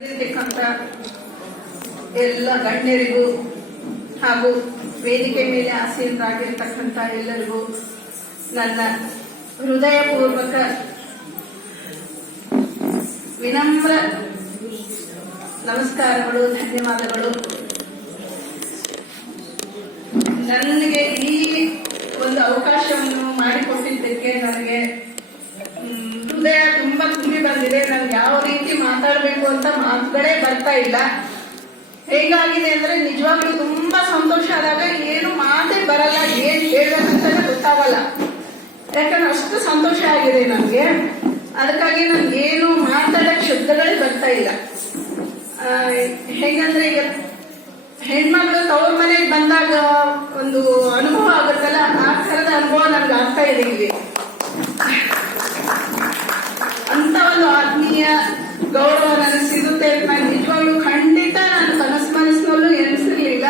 ಇರತಕ್ಕಂತ ಎಲ್ಲ ಗಣ್ಯರಿಗೂ ಹಾಗೂ ವೇದಿಕೆ ಮೇಲೆ ಆಸೀನರಾಗಿರ್ತಕ್ಕಂಥ ಎಲ್ಲರಿಗೂ ನನ್ನ ಹೃದಯಪೂರ್ವಕ ವಿನಮ್ರ ನಮಸ್ಕಾರಗಳು, ಧನ್ಯವಾದಗಳು. ನನಗೆ ಈ ಒಂದು ಅವಕಾಶವನ್ನು ಮಾಡಿಕೊಟ್ಟಿದ್ದಕ್ಕೆ ನನಗೆ ಹೃದಯ ತುಂಬಾ ತುಂಬಿ ಬಂದಿದೆ. ನನ್ಗೆ ಯಾವ ರೀತಿ ಮಾತಾಡಬೇಕು ಅಂತ ಮಾತುಗಳೇ ಬರ್ತಾ ಇಲ್ಲ. ಹೇಗಾಗಿದೆ ಅಂದ್ರೆ ನಿಜವಾಗ್ಲೂ ತುಂಬಾ ಸಂತೋಷ ಆದಾಗ ಏನು ಮಾತೇ ಬರಲ್ಲ, ಏನ್ ಹೇಳ್ಬೇಕಂತಾನೆ ಗೊತ್ತಾಗಲ್ಲ. ಯಾಕಂದ್ರೆ ಅಷ್ಟು ಸಂತೋಷ ಆಗಿದೆ ನನ್ಗೆ. ಅದಕ್ಕಾಗಿ ನನ್ಗೆ ಏನು ಮಾತಾಡಕ್ ಶಬ್ದಗಳೇ ಬರ್ತಾ ಇಲ್ಲ. ಹೇಗಂದ್ರೆ ಈಗ ಹೆಣ್ಮಕ್ಳು ತವ್ರ ಮನೆಗೆ ಬಂದಾಗ ಒಂದು ಅನುಭವ ಆಗುತ್ತಲ್ಲ, ಆ ತರದ ಅನುಭವ ನನ್ಗೆ ಆಗ್ತಾ ಇದೆ ಇಲ್ಲಿ. ಅಂತ ಒಂದು ಆತ್ಮೀಯ ಗೌರವ ನನಗೆ ಸಿಗುತ್ತೆ ಅಂತ ನಿಜವಾಗ್ಲೂ ಖಂಡಿತ ನಾನು ಮನಸ್ಸಿನಲ್ಲೂ ಎನಿಸಿರ್ಲಿಲ್ಲ.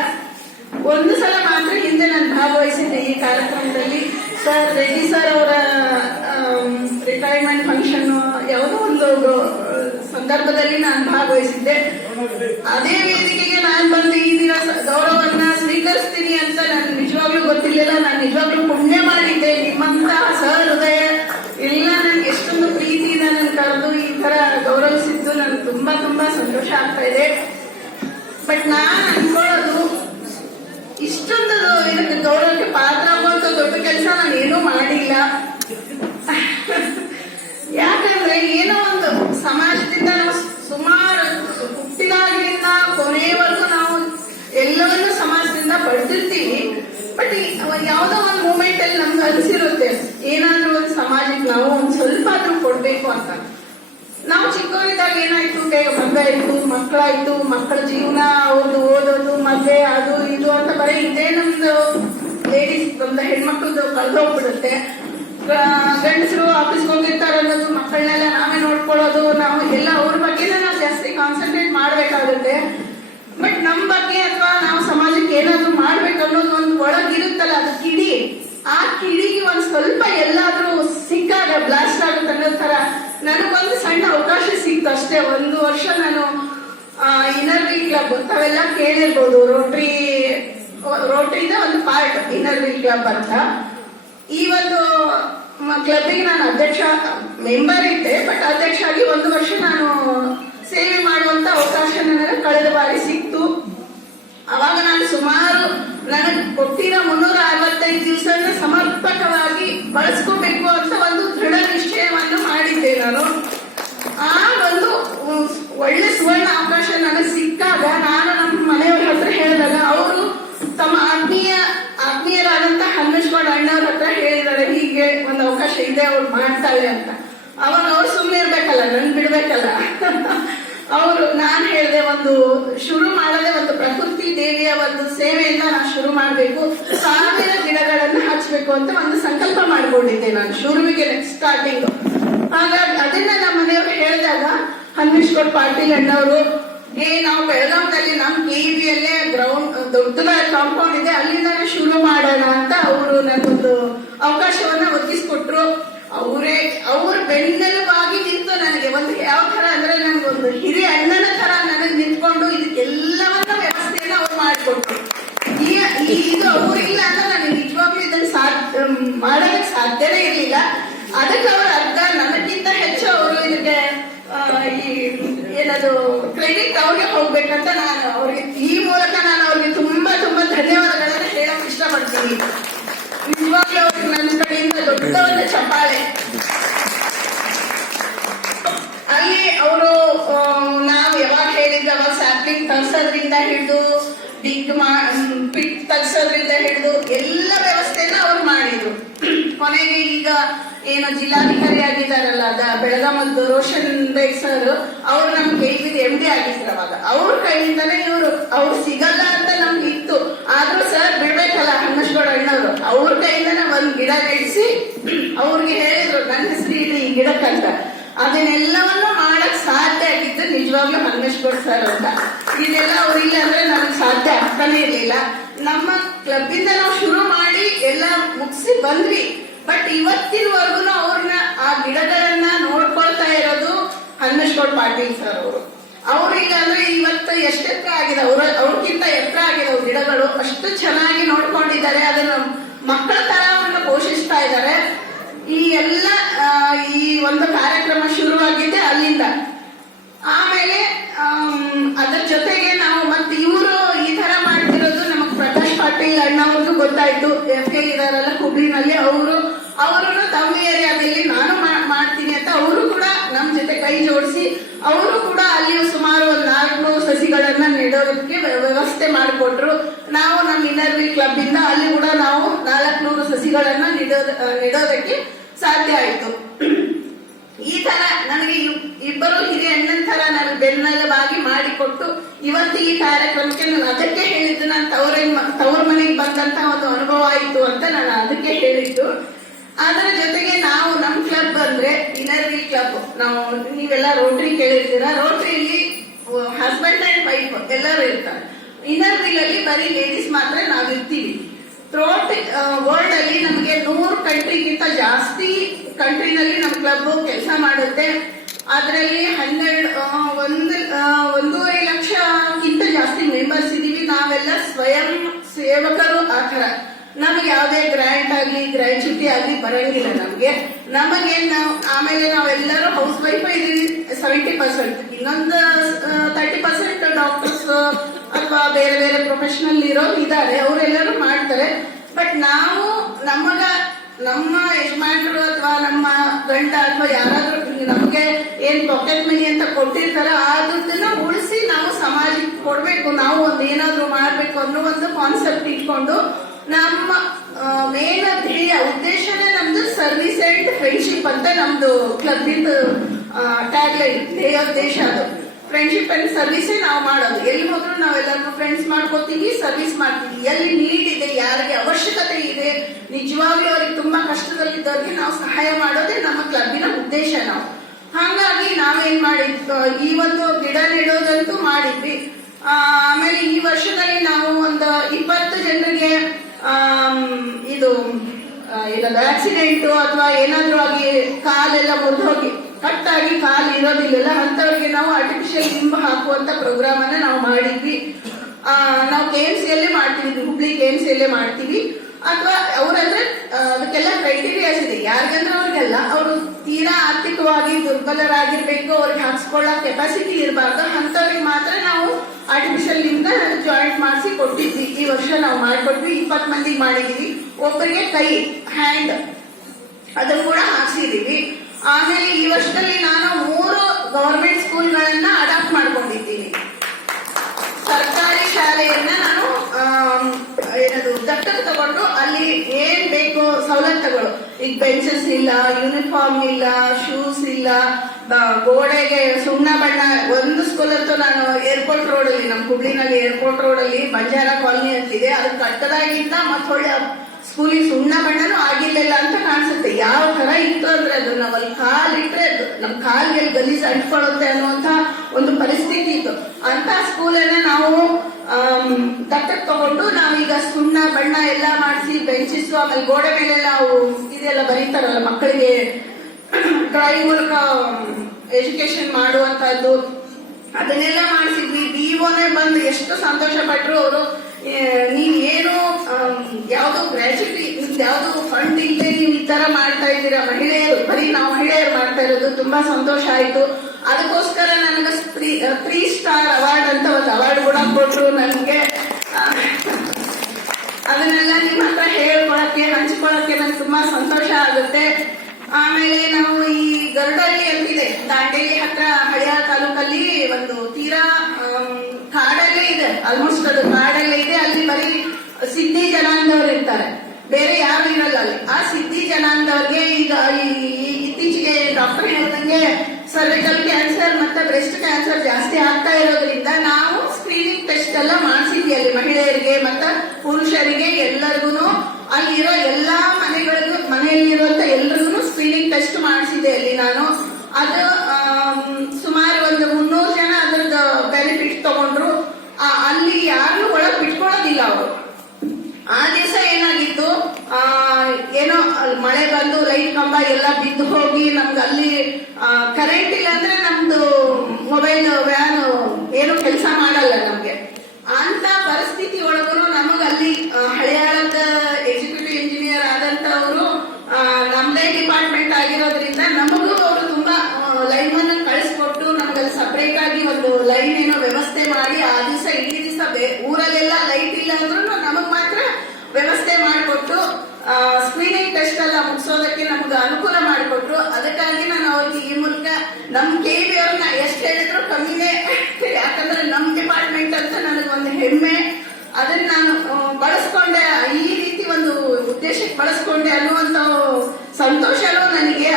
ಒಂದು ಸಲ ಮಾತ್ರ ಹಿಂದೆ ನಾನು ಭಾಗವಹಿಸಿದ್ದೆ ಈ ಕಾರ್ಯಕ್ರಮದಲ್ಲಿ. ಸರ್ ರೆಡ್ಡಿ ಸರ್ ಅವರ ರಿಟೈರ್ಮೆಂಟ್ ಫಂಕ್ಷನ್ ಯಾವುದೋ ಒಂದು ಸಂದರ್ಭದಲ್ಲಿ ನಾನು ಭಾಗವಹಿಸಿದ್ದೆ. ಅದೇ ವೇದಿಕೆಗೆ ನಾನು ಬಂದು ಈ ದಿನ ಗೌರವವನ್ನ ಸ್ವೀಕರಿಸ್ತೀನಿ ಅಂತ ನಾನು ನಿಜವಾಗ್ಲೂ ಗೊತ್ತಿರಲಿಲ್ಲ. ನಾನು ನಿಜವಾಗ್ಲೂ ಪುಣ್ಯ ಮಾಡಿದ್ದೆ. ನಿಮ್ಮಂತ ಸಹೃದಯ ಎಲ್ಲ ನನ್ಗೆ ಎಷ್ಟೊಂದು ಪ್ರೀತಿಯಿಂದ ನನ್ನ ಕರೆದು ಈ ತರ ಗೌರವಿಸಿದ್ದು ನನಗೆ ತುಂಬಾ ತುಂಬಾ ಸಂತೋಷ ಆಗ್ತಾ ಇದೆ. ಬಟ್ ನಾನು ಅನ್ಕೊಳ್ಳೋದು, ಇಷ್ಟೊಂದು ಇದಕ್ಕೆ ಗೌರವಕ್ಕೆ ಪಾತ್ರ ಆಗುವಂತ ದೊಡ್ಡ ಕೆಲಸ ನಾನು ಏನೂ ಮಾಡಿಲ್ಲ. ಯಾಕಂದ್ರೆ ಏನೋ ಒಂದು ಸಮಾಜದಿಂದ ನಾವು ಸುಮಾರು ಹುಟ್ಟಿದಾಗಿನಿಂದ ಕೊನೆಯವರೆಗೂ ನಾವು ಎಲ್ಲವನ್ನೂ ಸಮಾಜದಿಂದ ಪಡೆದಿರ್ತೀವಿ. ಬಟ್ ಯಾವುದೋ ಒಂದು ಮೂಮೆಂಟ್ ಅಲ್ಲಿ ನಮ್ಗೆ ಅನಿಸಿರುತ್ತೆ ಏನಾದ್ರೂ ಒಂದು ಸಮಾಜಕ್ಕೆ ನಾವು ಒಂದು ಸ್ವಲ್ಪ ಆದ್ರೂ ಕೊಡ್ಬೇಕು ಅಂತ. ನಾವು ಚಿಕ್ಕವರಿದ್ದಾಗ ಏನಾಯ್ತು, ಮದುವೆ ಆಯ್ತು, ಮಕ್ಕಳಾಯ್ತು, ಮಕ್ಕಳ ಜೀವನ, ಅವ್ರದ್ದು ಓದೋದು, ಮದುವೆ, ಅದು ಇದು ಅಂತ ಬರೀ ಇದೇ ನಮ್ದು ಲೇಡೀಸ್ ನಮ್ದು ಹೆಣ್ಮಕ್ಳದ್ದು ಕಳೆದೋಗ್ಬಿಡುತ್ತೆ. ಗಂಡಸರು ಆಫೀಸ್ಗೆ ಹೋಗಿರ್ತಾರೆ ಅನ್ನೋದು, ಮಕ್ಕಳನ್ನೆಲ್ಲ ನಾವೇ ನೋಡ್ಕೊಳ್ಳೋದು, ನಾವು ಎಲ್ಲ ಅವ್ರ ಬಗ್ಗೆನೇ ನಾವು ಜಾಸ್ತಿ ಕಾನ್ಸಂಟ್ರೇಟ್ ಮಾಡ್ಬೇಕಾಗುತ್ತೆ. ಬಟ್ ನಮ್ ಬಗ್ಗೆ ಅಥವಾ ನಾವು ಸಮಾಜಕ್ಕೆ ಏನಾದ್ರು ಮಾಡ್ಬೇಕು ಅನ್ನೋದು ಒಂದು ಒಳಗಿರುತ್ತಲ್ಲ, ಅದು ಕಿಡಿ. ಆ ಕಿಡಿಗೆ ಒಂದ್ ಸ್ವಲ್ಪ ಎಲ್ಲಾದ್ರೂ ಸಿಕ್ಕಾಗ ಬ್ಲಾಸ್ಟ್ ಆಗುತ್ತೆ ಅನ್ನೋ ತರ ನನಗೊಂದು ಸಣ್ಣ ಅವಕಾಶ ಸಿಕ್ತು ಅಷ್ಟೇ. 1 ವರ್ಷ ನಾನು ಇನ್ನರ್ವಿ ಕ್ಲಬ್ ತಾವೆಲ್ಲ ಕೇಳಿರ್ಬೋದು, ರೋಟ್ರಿದ ಒಂದು ಪಾರ್ಟ್ ಇನ್ನರ್ವಿ ಕ್ಲಬ್ ಅಂತ. ಈ ಒಂದು ಕ್ಲಬ್ಗೆ ನಾನು ಅಧ್ಯಕ್ಷ ಮೆಂಬರ್ ಇದ್ದೆ. ಬಟ್ ಅಧ್ಯಕ್ಷ ಆಗಿ 1 ವರ್ಷ ನಾನು ಸೇವೆ ಮಾಡುವಂತ ಅವಕಾಶ ನನಗೆ ಕಳೆದ ಬಾರಿ ಸಿಕ್ತು. ಅವಾಗ ನಾನು ಸುಮಾರು ನನಗೆ ಕೊಟ್ಟಿರೋ 365 ದಿವಸನ ಸಮರ್ಪಕವಾಗಿ ಬಳಸ್ಕೋಬೇಕು ಅಂತ ಒಂದು ದೃಢ ನಿಶ್ಚಯವನ್ನು ಮಾಡಿದ್ದೆ ನಾನು. ಆ ಒಂದು ಒಳ್ಳೆ ಸುವರ್ಣ ಅವಕಾಶ ನನಗೆ ಸಿಕ್ಕಾಗ ನಾನು ನಮ್ಮ ಮನೆಯವ್ರ ಹತ್ರ ಹೇಳಿದಾಗ, ಅವರು ತಮ್ಮ ಆತ್ಮೀಯರಾದಂತ ಹನ್ಮೇಶ್ಗೌಡ ಅಣ್ಣವ್ರ ಹತ್ರ ಹೇಳಿದ್ದಾರೆ, ಹೀಗೆ ಒಂದು ಅವಕಾಶ ಇದೆ, ಅವ್ರು ಮಾಡ್ತಾಳೆ ಅಂತ. ಅವಾಗ ಅವ್ರು ಸುಮ್ಮನೆ ಇರ್ಬೇಕಲ್ಲ, ನನ್ ಬಿಡ್ಬೇಕಲ್ಲ. ನಾನು ಹೇಳಿದೆ, ಒಂದು ಶುರು ಮಾಡದೆ ಒಂದು ಪ್ರಕೃತಿ ದೇವಿಯ ಒಂದು ಸೇವೆಯಿಂದ ನಾನು ಶುರು ಮಾಡಬೇಕು, 1000 ಗಿಡಗಳನ್ನು ಹಚ್ಚಬೇಕು ಅಂತ ಒಂದು ಸಂಕಲ್ಪ ಮಾಡ್ಕೊಂಡಿದ್ದೆ ನಾನು ಶುರುವಿಗೆ, ಸ್ಟಾರ್ಟಿಂಗ್. ಹಾಗಾಗಿ ಅದನ್ನ ನಮ್ಮ ಮನೆಯವ್ರು ಹೇಳಿದಾಗ, ಹನ್ಮೇಶ್ಗೌಡ ಪಾಟೀಲ್ ಅಣ್ಣವರು, ನಾವು ಬೆಳಗಾವದಲ್ಲಿ ನಮ್ಮ ಕೆಇಬಿಯಲ್ಲೇ ಗ್ರೌಂಡ್ ದೊಡ್ಡದಾದ ಕಾಂಪೌಂಡ್ ಇದೆ, ಅಲ್ಲಿಂದ ಶುರು ಮಾಡೋಣ ಅಂತ ಅವರು ನನಗೊಂದು ಅವಕಾಶವನ್ನ ಒದಗಿಸ್ಕೊಟ್ರು. ಅವ್ರ ಬೆನ್ನೆಲುಬಾಗಿ ನಿಂತು ನನಗೆ ಒಂದು ಯಾವ ತರ ಅಂದ್ರೆ ನನಗೊಂದು ಹಿರಿಯ ಅಣ್ಣನ ತರ ನನಗೆ ನಿಂತ್ಕೊಂಡು ಇದಕ್ಕೆಲ್ಲವನ್ನ ವ್ಯವಸ್ಥೆಯನ್ನ ಅವ್ರು ಮಾಡಿಕೊಟ್ರು. ಇದು ಅವ್ರಿಲ್ಲ ಅಂತ ನನಗೆ ನಿಜವಾಗ್ಲೂ ಇದನ್ನ ಮಾಡೋದಕ್ಕೆ ಸಾಧ್ಯನೇ ಇರಲಿಲ್ಲ. ಅದಕ್ಕೆ ಅವ್ರ ಅರ್ಧ ನನಗಿಂತ ಹೆಚ್ಚು ಅವರು ಇದಕ್ಕೆ ಏನದು ಕ್ರೆಡಿಟ್ ಅವ್ರಿಗೆ ಹೋಗ್ಬೇಕಂತ ನಾನು ಅವ್ರಿಗೆ ಈ ಮೂಲಕ ನಾನು ಅವ್ರಿಗೆ ತುಂಬಾ ತುಂಬಾ ಧನ್ಯವಾದಗಳನ್ನ ಹೇಳಕ್ ಇಷ್ಟಪಡ್ತೀನಿ. ನಿಜವಾಗ್ಲೂ ಅವ್ರಿಗೆ ನನ್ನ ಕಡೆಯಿಂದ ದೊಡ್ಡ ಒಂದು ಚಪ್ಪಾಳೆ. ಅಲ್ಲಿ ಅವರು ನಾವು ಯಾವಾಗ ಹೇಳಿದ್ರೆ ಅವಾಗ ಸ್ಯಾಪ್ಲಿಂಗ್ ತರ್ಸೋದ್ರಿಂದ ಹಿಡಿದು ಪಿಟ್ ತಗ್ಸೋದ್ರಿಂದ ಹಿಡಿದು ಎಲ್ಲ ವ್ಯವಸ್ಥೆನ ಅವ್ರು ಮಾಡಿದ್ರು. ಕೊನೆಗೆ ಈಗ ಏನೋ ಜಿಲ್ಲಾಧಿಕಾರಿ ಆಗಿದ್ದಾರಲ್ಲ ಬೆಳಗಾಮದ್ದು ರೋಷನ್ ಬೇಗ್ ಸರ್, ಅವ್ರು ನಮ್ ಕೆಇಬಿ MD ಆಗಿದ್ರು. ಅವಾಗ ಅವ್ರ ಕೈಯಿಂದಾನೆ ಅವ್ರು ಸಿಗಲ್ಲ ಅಂತ ನಮ್ಗೆ ಇತ್ತು. ಆದ್ರೂ ಸರ್ ಬಿಡ್ಬೇಕಲ್ಲ ಹನ್ಮೇಶ್ಗೌಡ ಅಣ್ಣವ್ರು, ಅವ್ರ ಕೈಯಿಂದಾನೆ ಒಂದ್ ಗಿಡ ನೆಡ್ಸಿ ಅವ್ರಿಗೆ ಹೇಳಿದ್ರು, ನನ್ನ ಹೆಸರು ಇದೆ ಈ ಗಿಡಕ್ಕಂತ. ಅದನ್ನೆಲ್ಲವನ್ನು ಮಾಡಕ್ ಸಾಧ್ಯ ಆಗಿದ್ದು ನಿಜವಾಗ್ಲೂ ಹನ್ಮೇಶ್ಗೌಡ ಸರ್ ಅಂತ. ಇದೆಲ್ಲ ಅವ್ರಿಲ್ಲ ಅಂದ್ರೆ ನನಗೆ ಸಾಧ್ಯ ಆಗ್ತಾನೆ ಇರ್ಲಿಲ್ಲ. ನಮ್ಮ ಕ್ಲಬ್ ಇಂದ ನಾವು ಶುರು ಮಾಡಿ ಎಲ್ಲ ಮುಗಿಸಿ ಬಂದ್ವಿ. ಬಟ್ ಇವತ್ತಿನವರೆಗೂ ಅವ್ರನ್ನ ಆ ಗಿಡಗಳನ್ನ ನೋಡ್ಕೊಳ್ತಾ ಇರೋದು ಹನ್ಮೇಶ್ಗೌಡ ಪಾಟೀಲ್ ಸರ್ ಅವರು. ಅವ್ರೀಗ ಅಂದ್ರೆ ಇವತ್ತು ಎಷ್ಟೆತ್ರ ಆಗಿದೆ, ಅವ್ರಕ್ಕಿಂತ ಎತ್ತರ ಆಗಿದೆ ಗಿಡಗಳು, ಅಷ್ಟು ಚೆನ್ನಾಗಿ ನೋಡ್ಕೊಂಡಿದ್ದಾರೆ. ಅದನ್ನು ಮಕ್ಕಳ ತರವನ್ನು ಪೋಷಿಸ್ತಾ ಇದ್ದಾರೆ. ಈ ಎಲ್ಲ ಈ ಒಂದು ಕಾರ್ಯಕ್ರಮ ಶುರುವಾಗಿದ್ದೆ ಅಲ್ಲಿಂದ. ಆಮೇಲೆ ಅದರ ಜೊತೆಗೆ ನಾವು ಮತ್ತೆ ಇವರು ಈ ತರ ಮಾಡ್ತಿರೋದು ನಮಗ್ ಪ್ರಕಾಶ್ ಪಾಟೀಲ್ ಅಣ್ಣವ್ರಿಗೂ ಗೊತ್ತಾಯ್ತು. FA ಇದಾರಲ್ಲ ಹುಬ್ಳಿನಲ್ಲಿ, ಅವರು ತಮ್ಮ ಏರಿಯಾದಲ್ಲಿ ನಾನು ಮಾಡ್ತೀನಿ ಅಂತ ಅವರು ಕೂಡ ನಮ್ ಜೊತೆ ಕೈ ಜೋಡಿಸಿ ಅವರು ಕೂಡ ಅಲ್ಲಿ ಸುಮಾರು 400 ಸಸಿಗಳನ್ನ ನೆಡೋದಕ್ಕೆ ವ್ಯವಸ್ಥೆ ಮಾಡಿಕೊಟ್ರು. ನಾವು ನಮ್ಮ ಇನ್ನರ್ವಿ ಕ್ಲಬ್ ಇಂದ ಅಲ್ಲಿ ಕೂಡ ನಾವು 400 ಸಸಿಗಳನ್ನ ನೆಡೋದಕ್ಕೆ ಸಾಧ್ಯ ಆಯ್ತು. ಈ ತರ ನನಗೆ ಇಬ್ಬರು ಹಿರಿಯ ಅಣ್ಣನ ತರ ನಾನು ಬೆನ್ನೆಲುಬಾಗಿ ಮಾಡಿಕೊಟ್ಟು ಇವತ್ತು ಈ ಕಾರ್ಯಕ್ರಮಕ್ಕೆ ನಾನು ಅದಕ್ಕೆ ಹೇಳಿದ್ದು, ನಾನು ತವ್ರ ಮನೆಗೆ ಬಂದಂತ ಒಂದು ಅನುಭವ ಆಯಿತು ಅಂತ ನಾನು ಅದಕ್ಕೆ ಹೇಳಿದ್ದು. ಅದರ ಜೊತೆಗೆ ನಾವು ನಮ್ ಕ್ಲಬ್ ಅಂದ್ರೆ ಇನ್ನರ್ವಿ ಕ್ಲಬ್. ನಾವು ನೀವೆಲ್ಲ ರೋಟ್ರಿ ಕೇಳಿರ್ತೀರಾ, ರೋಟ್ರಿಯಲ್ಲಿ ಹಸ್ಬೆಂಡ್ ಅಂಡ್ ವೈಫ್ ಎಲ್ಲರೂ ಇರ್ತಾರೆ. ಇನ್ನರ್ವಿಲಲ್ಲಿ ಬರೀ ಲೇಡೀಸ್ ಮಾತ್ರ ನಾವಿರ್ತೀವಿ. ಥ್ರೋಟ್ ವರ್ಲ್ಡ್ ಅಲ್ಲಿ ನಮಗೆ 100 ಕಂಟ್ರಿಗಿಂತ ಜಾಸ್ತಿ ಕಂಟ್ರಿನಲ್ಲಿ ನಮ್ಮ ಕ್ಲಬ್ ಕೆಲಸ ಮಾಡುತ್ತೆ. ಅದರಲ್ಲಿ 1.5 ಲಕ್ಷಕ್ಕಿಂತ ಜಾಸ್ತಿ ಮೆಂಬರ್ಸ್ ಇದೀವಿ. ನಾವೆಲ್ಲ ಸ್ವಯಂ ಸೇವಕರು. ಆ ತರ ನಮ್ಗೆ ಯಾವುದೇ ಗ್ರಾಂಟ್ ಆಗ್ಲಿ ಗ್ರಾಚ್ಯುಟಿ ಆಗ್ಲಿ ಬರಂಗಿಲ್ಲ ನಮಗೆ ಆಮೇಲೆ ನಾವೆಲ್ಲರೂ ಹೌಸ್ ವೈಫ್ ಇದೀವಿ 70%. ಇನ್ನೊಂದು 30% ಡಾಕ್ಟರ್ಸ್ ಅಥವಾ ಬೇರೆ ಬೇರೆ ಪ್ರೊಫೆಷನಲ್ ಇರೋರು ಇದ್ದಾರೆ, ಅವರೆಲ್ಲರೂ ಮಾಡ್ತಾರೆ. ಬಟ್ ನಾವು ನಮ್ಮ ಯಜಮಾನರು ಅಥವಾ ನಮ್ಮ ಗಂಡ ಅಥವಾ ಯಾರಾದ್ರೂ ನಮ್ಗೆ ಏನ್ ಪಾಕೆಟ್ ಮನಿ ಅಂತ ಕೊಟ್ಟಿರ್ತಾರ ಅದನ್ನ ಉಳಿಸಿ ನಾವು ಸಮಾಜಕ್ಕೆ ಕೊಡ್ಬೇಕು, ನಾವು ಒಂದು ಏನಾದ್ರು ಮಾಡ್ಬೇಕು ಅನ್ನೋ ಒಂದು ಕಾನ್ಸೆಪ್ಟ್ ಇಟ್ಕೊಂಡು ನಮ್ಮ ಮೇನ್ ಧ್ಯೇಯ ಉದ್ದೇಶನೇ ನಮ್ದು ಸರ್ವಿಸ್ ಅಂಡ್ ಫ್ರೆಂಡ್ಶಿಪ್ ಅಂತ ನಮ್ದು ಕ್ಲಬ್ ಇಂದು ಟ್ಯಾಗ್ ಲೈನ್ ಧ್ಯೇಯೋದ್ದೇಶ. ಅದು ಫ್ರೆಂಡ್ಶಿಪ್ ಅಂಡ್ ಸರ್ವಿಸೇ ನಾವು ಮಾಡೋದು. ಎಲ್ಲಿ ಹೋದ್ರು ನಾವೆಲ್ಲರೂ ಫ್ರೆಂಡ್ಸ್ ಮಾಡ್ಕೋತೀವಿ, ಸರ್ವಿಸ್ ಮಾಡ್ತೀವಿ. ಎಲ್ಲಿ ನೀಡ್ ಇದೆ, ಯಾರಿಗೆ ಅವಶ್ಯಕತೆ ಇದೆ, ನಿಜವಾಗ್ಲೂ ಅವ್ರಿಗೆ ತುಂಬಾ ಕಷ್ಟದಲ್ಲಿದ್ದವ್ರಿಗೆ ನಾವು ಸಹಾಯ ಮಾಡೋದೇ ನಮ್ಮ ಕ್ಲಬ್ಬಿನ ಉದ್ದೇಶ. ನಾವು ಹಾಗಾಗಿ ನಾವೇನ್ ಮಾಡಿದ್ವಿ, ಈ ಒಂದು ಗಿಡ ನೆಡೋದಂತೂ ಮಾಡಿದ್ವಿ. ಆಮೇಲೆ ಈ ವರ್ಷದಲ್ಲಿ ನಾವು ಒಂದು 20 ಜನರಿಗೆ ಇದು ಏನಾದ್ರು ಆಕ್ಸಿಡೆಂಟ್ ಅಥವಾ ಏನಾದ್ರೂ ಆಗಿ ಕಾಲೆಲ್ಲ ಮುರಿದೋಗಿ ಕಟ್ಟಾಗಿ ಕಾಲು ಇರೋದಿಲ್ಲ ಅಂತವ್ರಿಗೆ ನಾವು ಆರ್ಟಿಫಿಷಿಯಲ್ ಲಿಂಬ್ ಹಾಕುವಂತ ಪ್ರೋಗ್ರಾಮ್ ಅನ್ನ ನಾವು ಮಾಡಿದ್ವಿ. ನಾವು KMC ಯಲ್ಲೇ ಮಾಡ್ತೀವಿ, ಹುಬ್ಳಿ KMC ಯಲ್ಲೇ ಮಾಡ್ತೀವಿ. ಅಥವಾ ಅವ್ರಂದ್ರೆ ಅದಕ್ಕೆಲ್ಲ ಕ್ರೈಟೀರಿಯಾಸ್ ಇದೆ. ಯಾರಿಗಂದ್ರೆ ಅವ್ರಿಗೆಲ್ಲ ಅವರು ತೀರಾ ಆರ್ಥಿಕವಾಗಿ ದುರ್ಬಲರಾಗಿರ್ಬೇಕು, ಅವ್ರಿಗೆ ಹಾಕ್ಸ್ಕೊಳ್ಳೋ ಕೆಪಾಸಿಟಿ ಇರಬಾರ್ದು, ಅಂತವ್ರಿಗೆ ಮಾತ್ರ ನಾವು ಆರ್ಟಿಫಿಷಿಯಲ್ ಲಿಂಬ್ ಜಾಯಿಂಟ್ ಮಾಡಿಸಿ ಕೊಟ್ಟಿದ್ವಿ. ಈ ವರ್ಷ ನಾವು ಮಾಡಿಕೊಟ್ವಿ, 20 ಮಂದಿಗೆ ಮಾಡಿದೀವಿ. ಒಬ್ಬರಿಗೆ ಕೈ ಹ್ಯಾಂಡ್ ಅದನ್ನು ಕೂಡ ಹಾಕ್ಸಿದೀವಿ. ಆಮೇಲೆ ಈ ವರ್ಷದಲ್ಲಿ ನಾನು 3 ಗವರ್ಮೆಂಟ್ ಸ್ಕೂಲ್ಗಳನ್ನ ಅಡಾಪ್ಟ್ ಮಾಡ್ಕೊಂಡಿದ್ದೀನಿ. ಸರ್ಕಾರಿ ಶಾಲೆಯನ್ನ ನಾನು ಏನದು ದತ್ತಕ್ಕೆ ತಗೊಂಡು ಅಲ್ಲಿ ಏನ್ ಬೇಕು ಸವಲತ್ತುಗಳು, ಈಗ ಬೆಂಚಸ್ ಇಲ್ಲ, ಯೂನಿಫಾರ್ಮ್ ಇಲ್ಲ, ಶೂಸ್ ಇಲ್ಲ, ಗೋಡೆಗೆ ಸುಣ್ಣ ಬಣ್ಣ. ಒಂದು ಸ್ಕೂಲ್ ಅಂತೂ ನಾನು ಏರ್ಪೋರ್ಟ್ ರೋಡ್ ಅಲ್ಲಿ, ನಮ್ಮ ಹುಬ್ಳಿನಲ್ಲಿ ಏರ್ಪೋರ್ಟ್ ರೋಡ್ ಅಲ್ಲಿ ಬಂಜಾರ ಕಾಲನಿ ಅಂತಿದೆ, ಅದು ಕಟ್ಟದಾಗಿಂದ ಮತ್ತೊಳ್ಳೆ ಸ್ಕೂಲಿಗೆ ಸುಣ್ಣ ಬಣ್ಣನೂ ಆಗಿರ್ಲಿಲ್ಲ ಅಂತ ಕಾಣಿಸುತ್ತೆ. ಯಾವ ತರ ಇತ್ತು ಅಂದ್ರೆ ಅದು ನಾವಲ್ಲಿ ಕಾಲಿಟ್ರೆ ನಮ್ ಕಾಲಿಗೆ ಗಲೀಜ್ ಅಂಟ್ಕೊಳ್ಳುತ್ತೆ ಅನ್ನುವಂತ ಒಂದು ಪರಿಸ್ಥಿತಿ ಇತ್ತು. ಅಂತ ಸ್ಕೂಲನ್ನ ನಾವು ದತ್ತಕ್ಕೆ ತಗೊಂಡು ನಾವೀಗ ಸುಣ್ಣ ಬಣ್ಣ ಎಲ್ಲ ಮಾಡಿಸಿ ಬೆಂಚಿಸ್, ಆಮೇಲೆ ಗೋಡೆ ಮೇಲೆಲ್ಲ ಇದೆಲ್ಲ ಬರೀತಾರಲ್ಲ ಮಕ್ಕಳಿಗೆ ಡ್ರಾಯಿಂಗ್ ಮೂಲಕ ಎಜುಕೇಶನ್ ಮಾಡುವಂತದ್ದು, ಅದನ್ನೆಲ್ಲ ಮಾಡಿಸಿದ್ವಿ. BOನೇ ಬಂದು ಎಷ್ಟು ಸಂತೋಷ ಪಟ್ರು ಅವರು. ನೀವೇನು ಯಾವ್ದು ಗ್ರಾಚ್ಯುಟಿ, ಯಾವ್ದು ಫಂಡ್ ಇಲ್ಲದೆ ನೀವು ಈ ತರ ಮಾಡ್ತಾ ಇದ್ದೀರಾ, ಮಹಿಳೆಯರು, ಬರೀ ನಾವು ಮಹಿಳೆಯರು ಮಾಡ್ತಾ ಇರೋದು, ತುಂಬಾ ಸಂತೋಷ ಆಯ್ತು. ಅದಕ್ಕೋಸ್ಕರ ನನಗೆ 3 ಸ್ಟಾರ್ ಅವಾರ್ಡ್ ಅಂತ ಒಂದು ಅವಾರ್ಡ್ ಕೂಡ ಕೊಟ್ರು ನನಗೆ. ಅದನ್ನೆಲ್ಲ ನಿಮ್ಮ ಹತ್ರ ಹೇಳ್ಕೊಳಕ್ಕೆ ಹಂಚ್ಕೊಳಕ್ಕೆ ನಂಗೆ ತುಂಬಾ ಸಂತೋಷ ಆಗುತ್ತೆ. ಆಮೇಲೆ ನಾವು ಈ ಗರುಡಲ್ಲಿ ಅಂತಿದೆ, ದಾಂಡೇಲಿ ಹತ್ರ ಹಳಿಯ ತಾಲೂಕಲ್ಲಿ ಒಂದು ತೀರಾ ಕಾಡಲ್ಲೇ ಇದೆ, ಆಲ್ಮೋಸ್ಟ್ ಅದು ಕಾಡಲ್ಲೇ ಇದೆ. ಅಲ್ಲಿ ಬರೀ ಸಿದ್ಧಿ ಜನಾಂಗದವ್ರು ಇರ್ತಾರೆ, ಬೇರೆ ಯಾರು ಇರಲ್ಲ ಅಲ್ಲಿ. ಆ ಸಿದ್ಧಿ ಜನಾಂಗದವ್ರಿಗೆ ಈಗ ಇತ್ತೀಚೆಗೆ ಡಾಕ್ಟರ್ ಹೇಳ್ದಂಗೆ ಸರ್ವಿಕಲ್ ಕ್ಯಾನ್ಸರ್ ಮತ್ತೆ ಬ್ರೆಸ್ಟ್ ಕ್ಯಾನ್ಸರ್ ಜಾಸ್ತಿ ಆಗ್ತಾ ಇರೋದ್ರಿಂದ ನಾವು ಸ್ಕ್ರೀನಿಂಗ್ ಟೆಸ್ಟ್ ಎಲ್ಲ ಮಾಡಿಸಿದ್ವಿ ಅಲ್ಲಿ ಮಹಿಳೆಯರಿಗೆ ಮತ್ತೆ ಪುರುಷರಿಗೆ ಎಲ್ಲರಿಗೂ. ಅಲ್ಲಿರೋ ಎಲ್ಲಾ ಮನೆಯಲ್ಲಿರುವಂತ ಎಲ್ರಿಗೂ ಸ್ಕ್ರೀನಿಂಗ್ ಟೆಸ್ಟ್ ಮಾಡಿಸಿದೆ ಅಲ್ಲಿ ನಾನು. ಅದು ಸುಮಾರು ಒಂದು 300 ಜನ ಅದ್ರದ್ದು ಬೆನಿಫಿಟ್ ತಗೊಂಡ್ರು. ಅಲ್ಲಿ ಯಾರು ಒಳಗ್ ಬಿಟ್ಕೊಳ್ಳೋದಿಲ್ಲ ಅವರು. ಆ ದಿವಸ ಏನಾಗಿತ್ತು, ಏನೋ ಮಳೆ ಬಂದು ಲೈಟ್ ಕಂಬ ಎಲ್ಲ ಬಿದ್ದು ಹೋಗಿ ನಮ್ಗೆ ಅಲ್ಲಿ ಕರೆಂಟ್ ಇಲ್ಲ ಅಂದ್ರೆ ನಮ್ದು ಮೊಬೈಲ್ ವ್ಯಾನ್ ಏನು ಕೆಲಸ ಮಾಡಲ್ಲ ನಮ್ಗೆ. ಅಂತ ಪರಿಸ್ಥಿತಿ ಒಳಗೂ ನಮಗ ಅಲ್ಲಿ ಹಳೆಯಾಳದ ಎಕ್ಸಿಕ್ಯೂಟಿವ್ ಇಂಜಿನಿಯರ್ ಆದಂತವರು ನಮ್ದೇ ಡಿಪಾರ್ಟ್ಮೆಂಟ್ ಆಗಿರೋದ್ರಿಂದ ನಮಗೂ ಅವರು ತುಂಬಾ ಲೈನ್ ಅನ್ನು ಕಳಿಸ್ಕೊಟ್ಟು ನಮ್ಗಲ್ಲಿ ಸಪರೇಟ್ ಆಗಿ ಒಂದು ಲೈನ್ ಏನೋ ವ್ಯವಸ್ಥೆ ಮಾಡಿ ಆ ದಿವಸ ಇಡೀ ದಿವಸ ಊರಲ್ಲೆಲ್ಲ ಲೈಟ್ ಇಲ್ಲ ಅಂದ್ರೂ ನಮಗ್ ಮಾತ್ರ ವ್ಯವಸ್ಥೆ ಮಾಡಿಕೊಟ್ಟು ಸ್ಕ್ರೀನಿಂಗ್ ಟೆಸ್ಟ್ ಎಲ್ಲ ಮುಗಿಸೋದಕ್ಕೆ ನಮ್ಗೆ ಅನುಕೂಲ ಮಾಡಿಕೊಟ್ರು. ಅದಕ್ಕಾಗಿ ನಾನು ಅವ್ರಿಗೆ ಈ ಮೂಲಕ ನಮ್ KV ಅವ್ರನ್ನ ಎಷ್ಟು ಹೇಳಿದ್ರು ಕಮ್ಮಿನೇ, ಯಾಕಂದ್ರೆ ನಮ್ ಡಿಪಾರ್ಟ್ಮೆಂಟ್ ಅಂತ ನನಗೆ ಒಂದು ಹೆಮ್ಮೆ. ಅದನ್ನ ನಾನು ಬಳಸ್ಕೊಂಡೆ, ಈ ರೀತಿ ಒಂದು ಉದ್ದೇಶಕ್ಕೆ ಬಳಸ್ಕೊಂಡೆ ಅನ್ನುವಂತ ಸಂತೋಷನೂ ನನಗೆ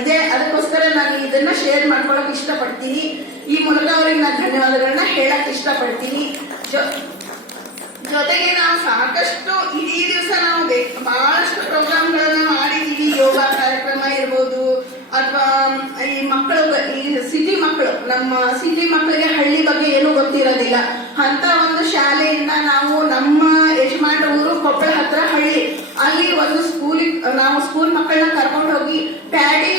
ಇದೆ. ಅದಕ್ಕೋಸ್ಕರ ನಾನು ಇದನ್ನ ಶೇರ್ ಮಾಡ್ಕೊಳಕ್ ಇಷ್ಟಪಡ್ತೀನಿ. ಈ ಮೂಲಕ ಅವ್ರಿಗೆ ನಾನು ಧನ್ಯವಾದಗಳನ್ನ ಹೇಳಕ್ ಇಷ್ಟಪಡ್ತೀನಿ. ಜೊತೆಗೆ ನಾವು ಸಾಕಷ್ಟು ಇಡೀ ದಿವಸ ನಾವು ಬಹಳಷ್ಟು ಪ್ರೋಗ್ರಾಮ್ಗಳನ್ನ ಮಾಡಿದೀವಿ. ಯೋಗ ಕಾರ್ಯಕ್ರಮ ಇರ್ಬೋದು, ಅಥವಾ ಈ ಮಕ್ಕಳು, ಈ ಸಿಟಿ ಮಕ್ಕಳು, ನಮ್ಮ ಸಿಟಿ ಮಕ್ಕಳಿಗೆ ಹಳ್ಳಿ ಬಗ್ಗೆ ಏನೂ ಗೊತ್ತಿರೋದಿಲ್ಲ. ಅಂತ ಒಂದು ಶಾಲೆಯಿಂದ ನಾವು ನಮ್ಮ ಯಜಮಾನ್ರ ಊರು ಕೊಪ್ಪಳ ಹತ್ರ ಹಳ್ಳಿ, ಅಲ್ಲಿ ಒಂದು ನಾವು ಸ್ಕೂಲ್ ಮಕ್ಕಳನ್ನ ಕರ್ಕೊಂಡು ಹೋಗಿ ಪ್ಯಾಡಿ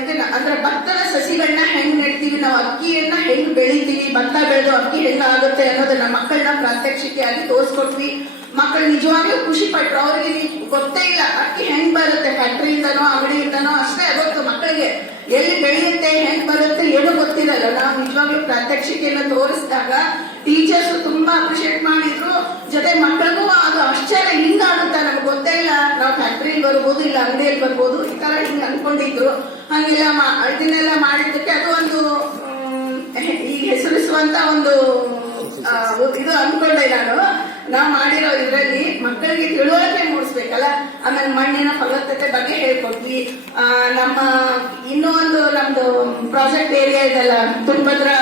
ಇದನ್ನ ಅಂದ್ರೆ ಭತ್ತದ ಸಸಿಗಳನ್ನ ಹೆಂಗ್ ನೆಡ್ತೀವಿ, ನಾವು ಅಕ್ಕಿಯನ್ನ ಹೆಂಗ್ ಬೆಳಿತೀವಿ, ಭತ್ತ ಬೆಳೆದು ಅಕ್ಕಿ ಹೆಂಗ ಆಗುತ್ತೆ ಅನ್ನೋದನ್ನ ಮಕ್ಕಳನ್ನ ಪ್ರಾತ್ಯಕ್ಷಿಕೆಯಾಗಿ ತೋರಿಸ್ಕೊಟ್ವಿ. ಮಕ್ಕಳು ನಿಜವಾಗ್ಲೂ ಖುಷಿ ಪಟ್ರು. ಅವ್ರಿಗೆ ಗೊತ್ತೇ ಇಲ್ಲ ಅಕ್ಕಿ ಹೆಂಗ್ ಬರುತ್ತೆ, ಫ್ಯಾಕ್ಟ್ರಿಯಿಂದನೋ ಅಂಗಡಿಯಿಂದನೋ ಅಷ್ಟೇ ಗೊತ್ತು ಮಕ್ಕಳಿಗೆ. ಎಲ್ಲಿ ಬೆಳೆಯುತ್ತೆ, ಹೆಂಗ್ ಬರುತ್ತೆ ಏನು ಗೊತ್ತಿರಲ್ಲ. ನಾವು ನಿಜವಾಗ್ಲೂ ಪ್ರಾತ್ಯಕ್ಷಿಕೆಯನ್ನು ತೋರಿಸಿದಾಗ ಟೀಚರ್ಸ್ ತುಂಬಾ ಅಪ್ರಿಶಿಯೇಟ್ ಮಾಡಿದ್ರು. ಜೊತೆ ಮಕ್ಕಳಿಗೂ ಅದು ಆಶ್ಚರ್ಯ, ಹಿಂಗಾಗುತ್ತೆ ನಮ್ಗೆ ಗೊತ್ತೇ ಇಲ್ಲ, ನಾವು ಫ್ಯಾಕ್ಟ್ರಿಯಲ್ಲಿ ಬರ್ಬೋದು, ಇಲ್ಲ ಅಂಗಡಿಯಲ್ಲಿ ಬರ್ಬೋದು, ಈ ತರ ಹಿಂಗ್ ಅನ್ಕೊಂಡಿದ್ರು. ಹಂಗೆಲ್ಲ ಇದನ್ನೆಲ್ಲ ಮಾಡಿದ್ದಕ್ಕೆ ಅದು ಒಂದು ಈಗ ಹೆಸರಿಸುವಂತ ಒಂದು ಇದು ಅನ್ಕೊಂಡೆ ನಾನು. ನಾವು ಮಾಡಿರೋ ಇದರಲ್ಲಿ ಮಕ್ಕಳಿಗೆ ತಿಳುವಳಿಕೆ ಮೂಡಿಸ್ಬೇಕಲ್ಲ. ಆಮೇಲೆ ಮಣ್ಣಿನ ಫಲವತ್ತತೆ ಬಗ್ಗೆ ಹೇಳ್ಕೊಟ್ವಿ. ನಮ್ಮ ಇನ್ನೂ ಒಂದು ನಮ್ದು ಪ್ರಾಜೆಕ್ಟ್ ಏರಿಯಾ ಇದೆಲ್ಲ, ತುಂಗಭದ್ರಾ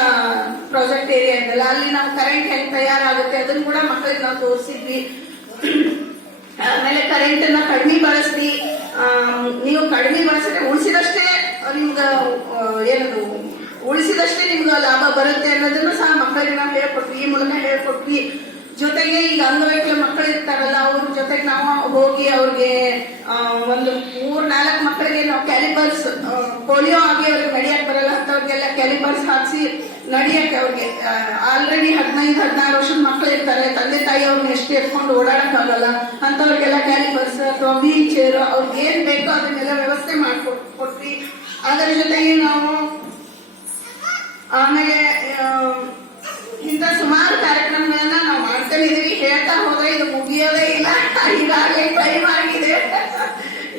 ಪ್ರಾಜೆಕ್ಟ್ ಏರಿಯಾ ಇದೆಲ್ಲ, ಅಲ್ಲಿ ನಾವು ಕರೆಂಟ್ ಹೆಂಗ್ ತಯಾರಾಗುತ್ತೆ ಅದನ್ನ ಕೂಡ ಮಕ್ಕಳಿಗೆ ನಾವು ತೋರಿಸಿದ್ವಿ. ಆಮೇಲೆ ಕರೆಂಟ್ ಅನ್ನ ಕಡಿಮೆ ಬಳಸಿ, ನೀವು ಕಡಿಮೆ ಬಳಸಿದ್ರೆ ಉಳಿಸಿದಷ್ಟೇ ನಿಮ್ಗ ಏನದು ಉಳಿಸಿದಷ್ಟೇ ನಿಮ್ಗೆ ಲಾಭ ಬರುತ್ತೆ ಅನ್ನೋದನ್ನು ಸಹ ಮಕ್ಕಳಿಗೆ ನಾವು ಹೇಳ್ಕೊಟ್ವಿ, ಈ ಮೂಲಕ ಹೇಳ್ಕೊಟ್ವಿ. ಜೊತೆಗೆ ಈಗ ಅಂಗವೈಕಲ್ಯ ಮಕ್ಕಳು ಇರ್ತಾರಲ್ಲ, ಅವ್ರ ಜೊತೆಗೆ ನಾವು ಹೋಗಿ ಅವ್ರಿಗೆ ಒಂದು 3-4 ಮಕ್ಕಳಿಗೆ ನಾವು ಕ್ಯಾಲಿಪರ್ಸ್, ಪೋಲಿಯೋ ಆಗಿ ಅವ್ರಿಗೆ ನಡಿಯಕ್ ಬರಲ್ಲ ಅಂತವ್ರಿಗೆಲ್ಲ ಕ್ಯಾಲಿಪರ್ಸ್ ಹಾಕ್ಸಿ ನಡಿಯಕ್ಕೆ, ಅವ್ರಿಗೆ ಆಲ್ರೆಡಿ 15-16 ವರ್ಷದ ಮಕ್ಕಳು ಇರ್ತಾರೆ, ತಂದೆ ತಾಯಿ ಅವ್ರನ್ನ ಎಷ್ಟು ಎತ್ಕೊಂಡು ಓಡಾಡಕ್ ಆಗಲ್ಲ ಅಂತವ್ರಿಗೆಲ್ಲ ಕ್ಯಾಲಿಪರ್ಸ್ ಅಥವಾ ವೀಲ್ ಚೇರ್ ಅವ್ರಿಗೆ ಏನ್ ಬೇಕೋ ಅದನ್ನೆಲ್ಲ ವ್ಯವಸ್ಥೆ ಮಾಡ್ಕೊಟ್ವಿ. ಅದರ ಜೊತೆಗೆ ನಾವು ಆಮೇಲೆ ಇಂಥ ಸುಮಾರು ಕಾರ್ಯಕ್ರಮಗಳನ್ನ ನಾವು ಮಾಡ್ತಾನೆ ಇದೀವಿ. ಹೇಳ್ತಾ ಹೋದ್ರೆ ಇದು ಮುಗಿಯೋದೇ ಇಲ್ಲ. ಈಗಾಗಲೇ ಟೈಮ್ ಆಗಿದೆ,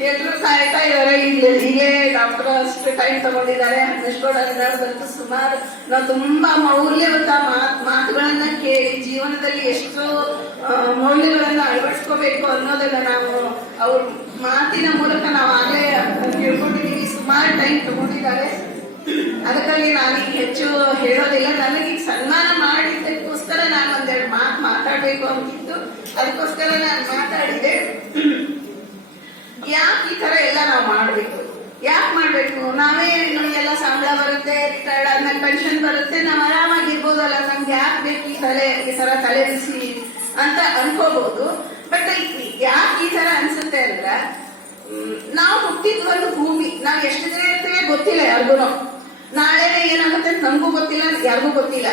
ಎಲ್ರು ಸಾಯ್ತಾ ಇದಾರೆ. ಈಗಲೇ ಡಾಕ್ಟರ್ ಅಷ್ಟು ಟೈಮ್ ತಗೊಂಡಿದ್ದಾರೆ. ಅನ್ನಿಸ್ಕೊಡೋದಂತೂ ಸುಮಾರು ನಾವು ತುಂಬಾ ಮೌಲ್ಯವಂತ ಮಾತುಗಳನ್ನ ಕೇಳಿ ಜೀವನದಲ್ಲಿ ಎಷ್ಟು ಮೌಲ್ಯಗಳನ್ನ ಅಳವಡಿಸ್ಕೋಬೇಕು ಅನ್ನೋದನ್ನ ನಾವು ಅವ್ರ ಮಾತಿನ ಮೂಲಕ ನಾವು ಆಗಲೇ ತಿಳ್ಕೊಂಡಿದೀವಿ. ಸುಮಾರು ಟೈಮ್ ತಗೊಂಡಿದ್ದಾರೆ. ಅದಕ್ಕಾಗಿ ನಾನೀಗ ಹೆಚ್ಚು ಹೇಳೋದಿಲ್ಲ. ನನಗೆ ಸನ್ಮಾನ ಮಾಡಿದ್ದಕ್ಕೋಸ್ಕರ ನಾನು ಒಂದೆರಡು ಮಾತಾಡ್ಬೇಕು ಅಂತಿತ್ತು, ಅದಕ್ಕೋಸ್ಕರ ನಾನು ಮಾತಾಡಿದೆ. ಯಾಕೆ ಈ ತರ ಎಲ್ಲ ನಾವು ಮಾಡ್ಬೇಕು, ಯಾಕೆ ಮಾಡ್ಬೇಕು? ನಾವೇ ನಮಗೆಲ್ಲ ಸಂಬಳ ಬರುತ್ತೆ, ರಿಟೈರ್ಡ್ ಆದ್ಮೇಲೆ ಪೆನ್ಷನ್ ಬರುತ್ತೆ, ನಾವು ಆರಾಮಾಗಿರ್ಬೋದಲ್ಲ, ನಮ್ಗೆ ಯಾಕೆ ಬೇಕು ಈ ತರ ತಲೆ ಬಿಸಿ ಅಂತ ಅನ್ಕೋಬಹುದು. ಬಟ್ ಯಾಕೆ ಈ ತರ ಅನ್ಸುತ್ತೆ ಅಂದ್ರೆ, ನಾವು ಹುಟ್ಟಿದ ಒಂದು ಭೂಮಿ, ನಾವು ಎಷ್ಟು ದಿನ ಇರ್ತೇವೆ ಗೊತ್ತಿಲ್ಲ ಯಾರಿಗೂ. ನಾಳೆ ಏನಾಗುತ್ತೆ ನಮಗೂ ಗೊತ್ತಿಲ್ಲ, ಯಾರಿಗೂ ಗೊತ್ತಿಲ್ಲ.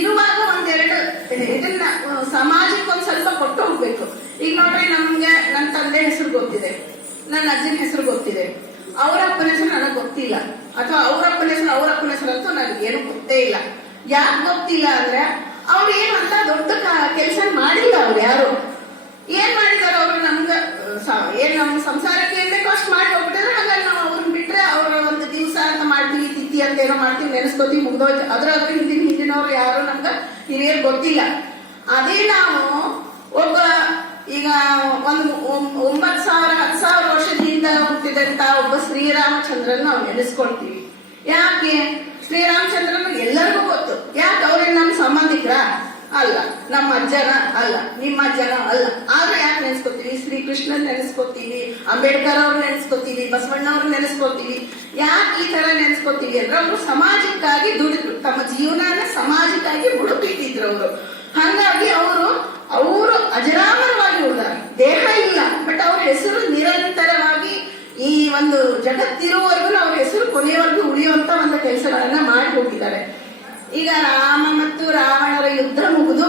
ಇರುವಾಗ ಒಂದೆರಡು ಇದನ್ನ ಸಮಾಜಕ್ಕೆ ಒಂದ್ ಸ್ವಲ್ಪ ಕೊಟ್ಟು ಹೋಗ್ಬೇಕು. ಈಗ ನೋಡ್ರಿ, ನಮ್ಗೆ ನನ್ನ ತಂದೆ ಹೆಸರು ಗೊತ್ತಿದೆ, ನನ್ನ ಅಜ್ಜನ ಹೆಸರು ಗೊತ್ತಿದೆ, ಅವ್ರ ಅಪ್ಪನ ಹೆಸರು ನನಗೆ ಗೊತ್ತಿಲ್ಲ, ಅಥವಾ ಅವ್ರ ಅಪ್ಪನ ಹೆಸರು ಅಂತೂ ನನಗೇನು ಗೊತ್ತೇ ಇಲ್ಲ. ಯಾಕೆ ಗೊತ್ತಿಲ್ಲ ಅಂದ್ರೆ, ಅವ್ರು ಏನು ಅಂತ ದೊಡ್ಡ ಕೆಲಸ ಮಾಡಿಲ್ಲ. ಅವ್ರು ಯಾರು ಏನ್ ಮಾಡಿದಾರೆ, ಅವ್ರು ನಮ್ ಸಂಸಾರಕ್ಕೆ ಏನ್ ಬೇಕೋ ಅಷ್ಟು ಮಾಡಿ ಹೋಗ್ಬಿಟ್ರೆ. ಹಾಗಾಗಿ ನಾವು ಅವ್ರನ್ನ ಬಿಟ್ರೆ ಅವರ ಒಂದು ದಿವಸ ಅಂತ ಮಾಡ್ತೀವಿ, ತಿಥಿ ಅಂತ ಏನೋ ಮಾಡ್ತೀವಿ, ನೆನೆಸ್ಕೋತೀವಿ, ಮುಗ್ದೋಯ್ತು. ಅದ್ರ ಹಿಂದಿನವ್ರು ಯಾರು ನಮ್ಗ ಹಿರಿಯರು ಗೊತ್ತಿಲ್ಲ. ಅದೇ ನಾವು ಒಬ್ಬ ಈಗ ಒಂದು 9,000-10,000 ವರ್ಷದಿಂದ ಹುಟ್ಟಿದಂತ ಒಬ್ಬ ಶ್ರೀರಾಮಚಂದ್ರನ್ ನಾವು ನೆನೆಸ್ಕೊಳ್ತೀವಿ. ಯಾಕೆ? ಶ್ರೀರಾಮಚಂದ್ರನ್ ಎಲ್ಲರಿಗೂ ಗೊತ್ತು. ಯಾಕೆ? ಅವ್ರಿಗೆ ನಮ್ ಸಂಬಂಧಿಕರ ಅಲ್ಲ, ನಮ್ಮ ಅಜ್ಜನ ಅಲ್ಲ, ನಿಮ್ಮ ಅಜ್ಜನ ಅಲ್ಲ. ಆದ್ರೆ ಯಾಕೆ ನೆನೆಸ್ಕೊತೀವಿ? ಶ್ರೀಕೃಷ್ಣನ್ ನೆನೆಸ್ಕೊತೀವಿ, ಅಂಬೇಡ್ಕರ್ ಅವ್ರು ನೆನೆಸ್ಕೊತೀವಿ, ಬಸವಣ್ಣ ಅವ್ರು ನೆನೆಸ್ಕೊತೀವಿ. ಯಾಕೆ ಈ ತರ ನೆನೆಸ್ಕೊತೀವಿ ಅಂದ್ರೆ, ಅವರು ಸಮಾಜಕ್ಕಾಗಿ ದುಡಿದ್ರು, ತಮ್ಮ ಜೀವನ ಸಮಾಜಕ್ಕಾಗಿ ಮುಡುಪಿಟ್ಟಿದ್ರು ಅವರು. ಹಾಗಾಗಿ ಅವರು ಅಜರಾಮರವಾಗಿ ಉಳಿದಾರೆ. ದೇಹ ಇಲ್ಲ, ಬಟ್ ಅವ್ರ ಹೆಸರು ನಿರಂತರವಾಗಿ ಈ ಒಂದು ಜಗತ್ತಿರುವವರೆಗೂ ಅವ್ರ ಹೆಸರು ಕೊನೆಯವರೆಗೂ ಉಳಿಯೋ ತೆಗೆಯುವಂತ ಒಂದು ಕೆಲಸಗಳನ್ನ ಮಾಡಿ ಹೋಗಿದ್ದಾರೆ. ಈಗ ರಾಮ ಮತ್ತು ರಾವಣರ ಯುದ್ಧ ಮುಗಿದು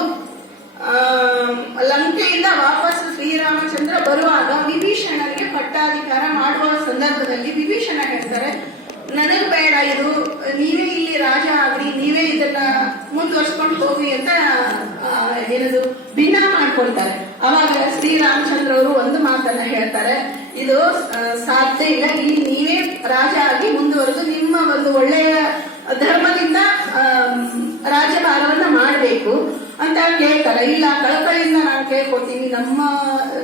ಲಂಕೆಯಿಂದ ವಾಪಸ್ ಶ್ರೀರಾಮಚಂದ್ರ ಬರುವಾಗ ವಿಭೀಷಣನಿಗೆ ಪಟ್ಟಾಧಿಕಾರ ಮಾಡುವ ಸಂದರ್ಭದಲ್ಲಿ ವಿಭೀಷಣ ಹೇಳ್ತಾರೆ, ನನಗ್ ಬೇಡ ಇದು, ನೀವೇ ಇಲ್ಲಿ ರಾಜ ಆಗ್ರಿ, ನೀವೇ ಇದನ್ನ ಮುಂದುವರ್ಸ್ಕೊಂಡು ಹೋಗಿ ಅಂತ ಏನದು ಭಿನ್ನ ಮಾಡ್ಕೊಳ್ತಾರೆ. ಅವಾಗ ಶ್ರೀರಾಮಚಂದ್ರ ಅವರು ಒಂದು ಮಾತನ್ನ ಹೇಳ್ತಾರೆ, ಇದು ಸಾಧ್ಯ ಇಲ್ಲ, ಇಲ್ಲಿ ನೀವೇ ರಾಜ ಆಗಿ ಮುಂದುವರೆದು ನಿಮ್ಮ ಒಂದು ಒಳ್ಳೆಯ ಧರ್ಮದಿಂದ ರಾಜ್ಯಭಾರವನ್ನ ಮಾಡಬೇಕು ಅಂತ ಕೇಳ್ತಾರೆ. ಇಲ್ಲ, ಕಳಕಳಿಯಿಂದ ನಾನು ಕೇಳ್ಕೊತೀನಿ, ನಮ್ಮ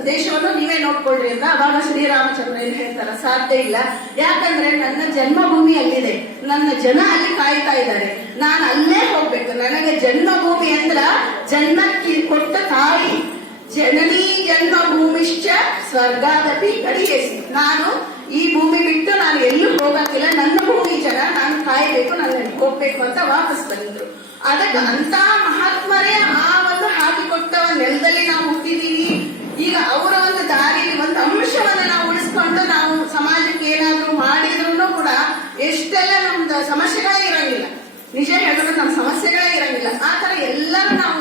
ದೇಶವನ್ನು ನೀವೇ ನೋಡ್ಕೊಳ್ರಿ ಅಂತ. ಅವಾಗ ಶ್ರೀರಾಮಚಂದ್ರ ಏನ್ ಹೇಳ್ತಾರೆ, ಸಾಧ್ಯ ಇಲ್ಲ, ಯಾಕಂದ್ರೆ ನನ್ನ ಜನ್ಮಭೂಮಿ ಅಲ್ಲಿದೆ, ನನ್ನ ಜನ ಅಲ್ಲಿ ಕಾಯ್ತಾ ಇದ್ದಾರೆ, ನಾನು ಅಲ್ಲೇ ಹೋಗ್ಬೇಕು. ನನಗೆ ಜನ್ಮಭೂಮಿ ಅಂದ್ರ ಜನ್ಮಕ್ಕೆ ಕೊಟ್ಟ ತಾಯಿ, ಜನನೀ ಜನ್ಮಭೂಮಿಶ್ಚ ಸ್ವರ್ಗಾದಪಿ ಕಡಿಯೇಸಿ, ನಾನು ಈ ಭೂಮಿ ಬಿಟ್ಟು ನಾನು ಎಲ್ಲೂ ಹೋಗಕ್ಕಿಲ್ಲ, ನನ್ನ ಭೂಮಿ ಜನ, ನಾನು ಕಾಯ್ಬೇಕು, ನಾನು ಹೋಗ್ಬೇಕು ಅಂತ ವಾಪಸ್ ಬಂದ್ರು. ಅದಕ್ಕೆ ಅಂತ ಮಹಾತ್ಮರೇ ಆ ಒಂದು ಹಾಕಿಕೊಟ್ಟ ನೆಲದಲ್ಲಿ ನಾವು ಹುಟ್ಟಿದೀವಿ. ಈಗ ಅವರ ಒಂದು ದಾರಿಯಲ್ಲಿ ಒಂದು ಅಂಶವನ್ನ ನಾವು ಉಳಿಸ್ಕೊಂಡು ನಾವು ಸಮಾಜಕ್ಕೆ ಏನಾದ್ರೂ ಮಾಡಿದ್ರು ಕೂಡ ಎಷ್ಟೆಲ್ಲ ನಮ್ದು ಸಮಸ್ಯೆಗಳೇ ಇರಂಗಿಲ್ಲ. ನಿಜ ಹೇಳಿದ್ರೆ ನಮ್ಮ ಸಮಸ್ಯೆಗಳೇ ಇರಂಗಿಲ್ಲ. ಆತರ ಎಲ್ಲರೂ ನಾವು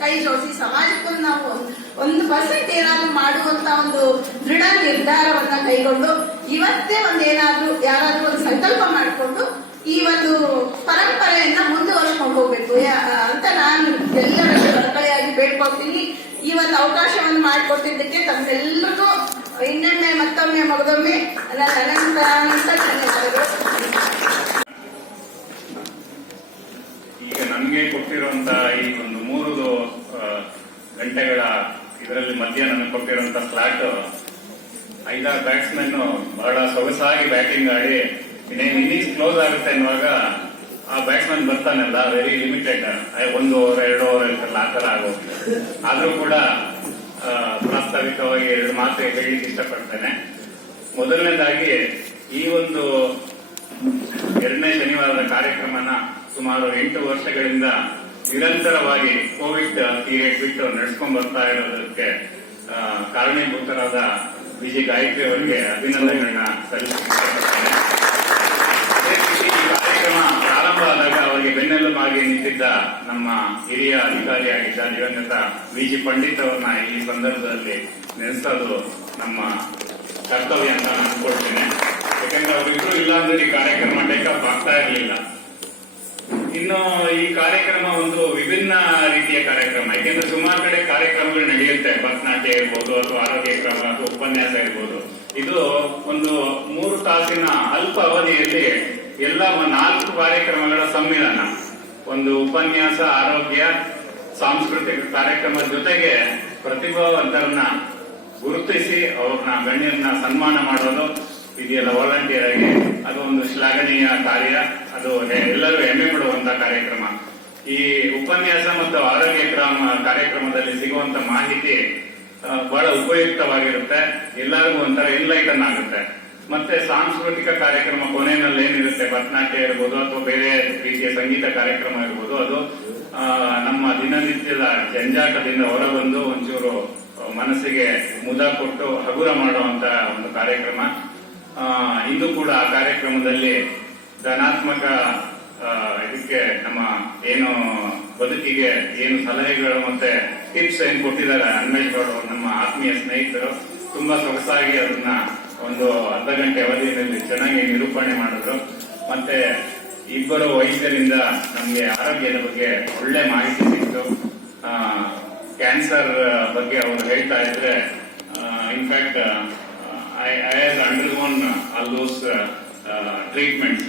ಕೈ ಜೋಡಿಸಿ ಸಮಾಜಕ್ಕೊಂದು ನಾವು 1% ಏನಾದ್ರೂ ಮಾಡುವಂತ ಒಂದು ದೃಢ ನಿರ್ಧಾರವನ್ನ ಕೈಗೊಂಡು ಇವತ್ತೇ ಒಂದೇನಾದ್ರೂ ಯಾರಾದ್ರೂ ಒಂದು ಸಂಕಲ್ಪ ಮಾಡಿಕೊಂಡು ಈ ಒಂದು ಪರಂಪರೆಯನ್ನ ಮುಂದುವರ್ಸ್ಕೊಂಡು ಹೋಗ್ಬೇಕು ಅಂತ ನಾನು ಎಲ್ಲರಲ್ಲೂ ಕಳಕಳಿಯಾಗಿ ಬೇಡ್ಕೊಳ್ತೀನಿ. ಈ ಒಂದು ಅವಕಾಶವನ್ನು ಮಾಡಿಕೊಟ್ಟಿದ್ದಕ್ಕೆ ತಮ್ಮೆಲ್ಲರಿಗೂ ಇನ್ನೊಮ್ಮೆ ಮತ್ತೊಮ್ಮೆ ಮಗದೊಮ್ಮೆ ನನ್ನ ಅನಂತ ಧನ್ಯವಾದಗಳು. ಈಗ ನಮ್ಗೆ ಕೊಟ್ಟಿರುವಂತ ಈ ಒಂದು 3 ಗಂಟೆಗಳ ಇದರಲ್ಲಿ ಮಧ್ಯ ನನಗೆ ಕೊಟ್ಟಿರುವಂತ ಸ್ಲಾಟ್ 5-6 ಬ್ಯಾಟ್ಸ್ಮನ್ ಬಹಳ ಸೊಗಸಾಗಿ ಬ್ಯಾಟಿಂಗ್ ಆಡಿ ಇನ್ನಿಂಗ್ಸ್ ಕ್ಲೋಸ್ ಆಗುತ್ತೆ ಅನ್ನುವಾಗ ಆ ಬ್ಯಾಟ್ಸ್ಮನ್ ಬರ್ತಾನಲ್ಲ ವೆರಿ ಲಿಮಿಟೆಡ್, 1 ಓವರ್ 2 ಓವರ್ ಇರ್ತಾರಲ್ಲ ಆ ತರ ಆಗೋಗ್ತದೆ. ಆದ್ರೂ ಕೂಡ ಪ್ರಾಸ್ತಾವಿಕವಾಗಿ 2 ಮಾತು ಹೇಳಲಿಕ್ಕೆ ಇಷ್ಟಪಡ್ತೇನೆ. ಮೊದಲನೇದಾಗಿ ಈ ಒಂದು 2ನೇ ಶನಿವಾರದ ಕಾರ್ಯಕ್ರಮನ ಸುಮಾರು 8 ವರ್ಷಗಳಿಂದ ನಿರಂತರವಾಗಿ ಕೋವಿಡ್ ಪೀರಿಯಡ್ ಬಿಟ್ಟು ನಡೆಸ್ಕೊಂಡ್ ಬರ್ತಾ ಇರೋದಕ್ಕೆ ಕಾರಣೀಭೂತರಾದ ವಿಜಿ ಗಾಯತ್ರಿ ಅವರಿಗೆ ಅಭಿನಂದನೆಗಳನ್ನ ಸಲ್ಲಿಸುತ್ತೇನೆ. ಅದೇ ರೀತಿ ಈ ಕಾರ್ಯಕ್ರಮ ಪ್ರಾರಂಭ ಆದಾಗ ಅವರಿಗೆ ಬೆನ್ನೆಲುಬಾಗಿ ನಿಂತಿದ್ದ ನಮ್ಮ ಹಿರಿಯ ಅಧಿಕಾರಿಯಾಗಿದ್ದ ದಿವಂಗತ ವಿಜಿ ಪಂಡಿತ್ ಅವರನ್ನ ಈ ಸಂದರ್ಭದಲ್ಲಿ ನೆನೆಸೋದು ನಮ್ಮ ಕರ್ತವ್ಯ ಅಂತ ನಾನು ಅನ್ಕೊಳ್ತೇನೆ. ಯಾಕಂದ್ರೆ ಅವರಿಬ್ರು ಇಲ್ಲ ಅಂದ್ರೆ ಈ ಕಾರ್ಯಕ್ರಮ ಟೇಕಪ್ ಆಗ್ತಾ ಇರಲಿಲ್ಲ. ಇನ್ನು ಈ ಕಾರ್ಯಕ್ರಮ ಒಂದು ವಿಭಿನ್ನ ರೀತಿಯ ಕಾರ್ಯಕ್ರಮ. ಯಾಕೆಂದ್ರೆ ಸುಮಾರು ಕಡೆ ಕಾರ್ಯಕ್ರಮಗಳು ನಡೆಯುತ್ತೆ, ಭರತನಾಟ್ಯ ಇರ್ಬೋದು ಅಥವಾ ಆರೋಗ್ಯ ಕ್ರಮ ಅಥವಾ ಉಪನ್ಯಾಸ ಇರ್ಬೋದು. ಇದು ಒಂದು 3 ತಾಸಿನ ಅಲ್ಪ ಅವಧಿಯಲ್ಲಿ ಎಲ್ಲ 4 ಕಾರ್ಯಕ್ರಮಗಳ ಸಮ್ಮಿಲನ. ಒಂದು ಉಪನ್ಯಾಸ, ಆರೋಗ್ಯ, ಸಾಂಸ್ಕೃತಿಕ ಕಾರ್ಯಕ್ರಮದ ಜೊತೆಗೆ ಪ್ರತಿಭಾವಂತರನ್ನ ಗುರುತಿಸಿ ಅವ್ರನ್ನ ಗಣ್ಯರನ್ನ ಸನ್ಮಾನ ಮಾಡೋದು ಇದೆಯಲ್ಲ ವಾಲಂಟಿಯರ್ ಆಗಿ, ಅದು ಒಂದು ಶ್ಲಾಘನೀಯ ಕಾರ್ಯ. ಅದು ಎಲ್ಲರೂ ಹೆಮ್ಮೆ ಪಡುವಂತ ಕಾರ್ಯಕ್ರಮ. ಈ ಉಪನ್ಯಾಸ ಮತ್ತು ಆರೋಗ್ಯ ಕಾರ್ಯಕ್ರಮದಲ್ಲಿ ಸಿಗುವಂತ ಮಾಹಿತಿ ಬಹಳ ಉಪಯುಕ್ತವಾಗಿರುತ್ತೆ, ಎಲ್ಲರಿಗೂ ಒಂಥರ ಎನ್ಲೈಟನ್ ಆಗುತ್ತೆ. ಮತ್ತೆ ಸಾಂಸ್ಕೃತಿಕ ಕಾರ್ಯಕ್ರಮ ಕೊನೆಯಲ್ಲಿ ಏನಿರುತ್ತೆ, ಭರತನಾಟ್ಯ ಇರ್ಬೋದು ಅಥವಾ ಬೇರೆ ರೀತಿಯ ಸಂಗೀತ ಕಾರ್ಯಕ್ರಮ ಇರ್ಬೋದು, ಅದು ನಮ್ಮ ದಿನನಿತ್ಯದ ಜಂಜಾಟದಿಂದ ಹೊರಬಂದು ಒಂಚೂರು ಮನಸ್ಸಿಗೆ ಮುದ ಕೊಟ್ಟು ಹಗುರ ಮಾಡುವಂತ ಒಂದು ಕಾರ್ಯಕ್ರಮ. ಇಂದು ಕೂಡ ಆ ಕಾರ್ಯಕ್ರಮದಲ್ಲಿ ಧನಾತ್ಮಕ ಇದಕ್ಕೆ ನಮ್ಮ ಏನು ಬದುಕಿಗೆ ಏನು ಸಲಹೆಗಳು ಮತ್ತೆ ಟಿಪ್ಸ್ ಏನ್ ಕೊಟ್ಟಿದ್ದಾರೆ ಅನ್ವೇಷಗಳು ನಮ್ಮ ಆತ್ಮೀಯ ಸ್ನೇಹಿತರು ತುಂಬಾ ಸೊಗಸಾಗಿ ಅದನ್ನ ಒಂದು ಅರ್ಧ ಗಂಟೆ ಅವಧಿಯಲ್ಲಿ ಚೆನ್ನಾಗಿ ನಿರೂಪಣೆ ಮಾಡಿದ್ರು. ಮತ್ತೆ ಇಬ್ಬರು ವೈದ್ಯರಿಂದ ನಮಗೆ ಆರೋಗ್ಯದ ಬಗ್ಗೆ ಒಳ್ಳೆ ಮಾಹಿತಿ ಸಿಕ್ತು. ಕ್ಯಾನ್ಸರ್ ಬಗ್ಗೆ ಅವರು ಹೇಳ್ತಾ ಇದ್ರೆ, in fact I have undergone all those treatments.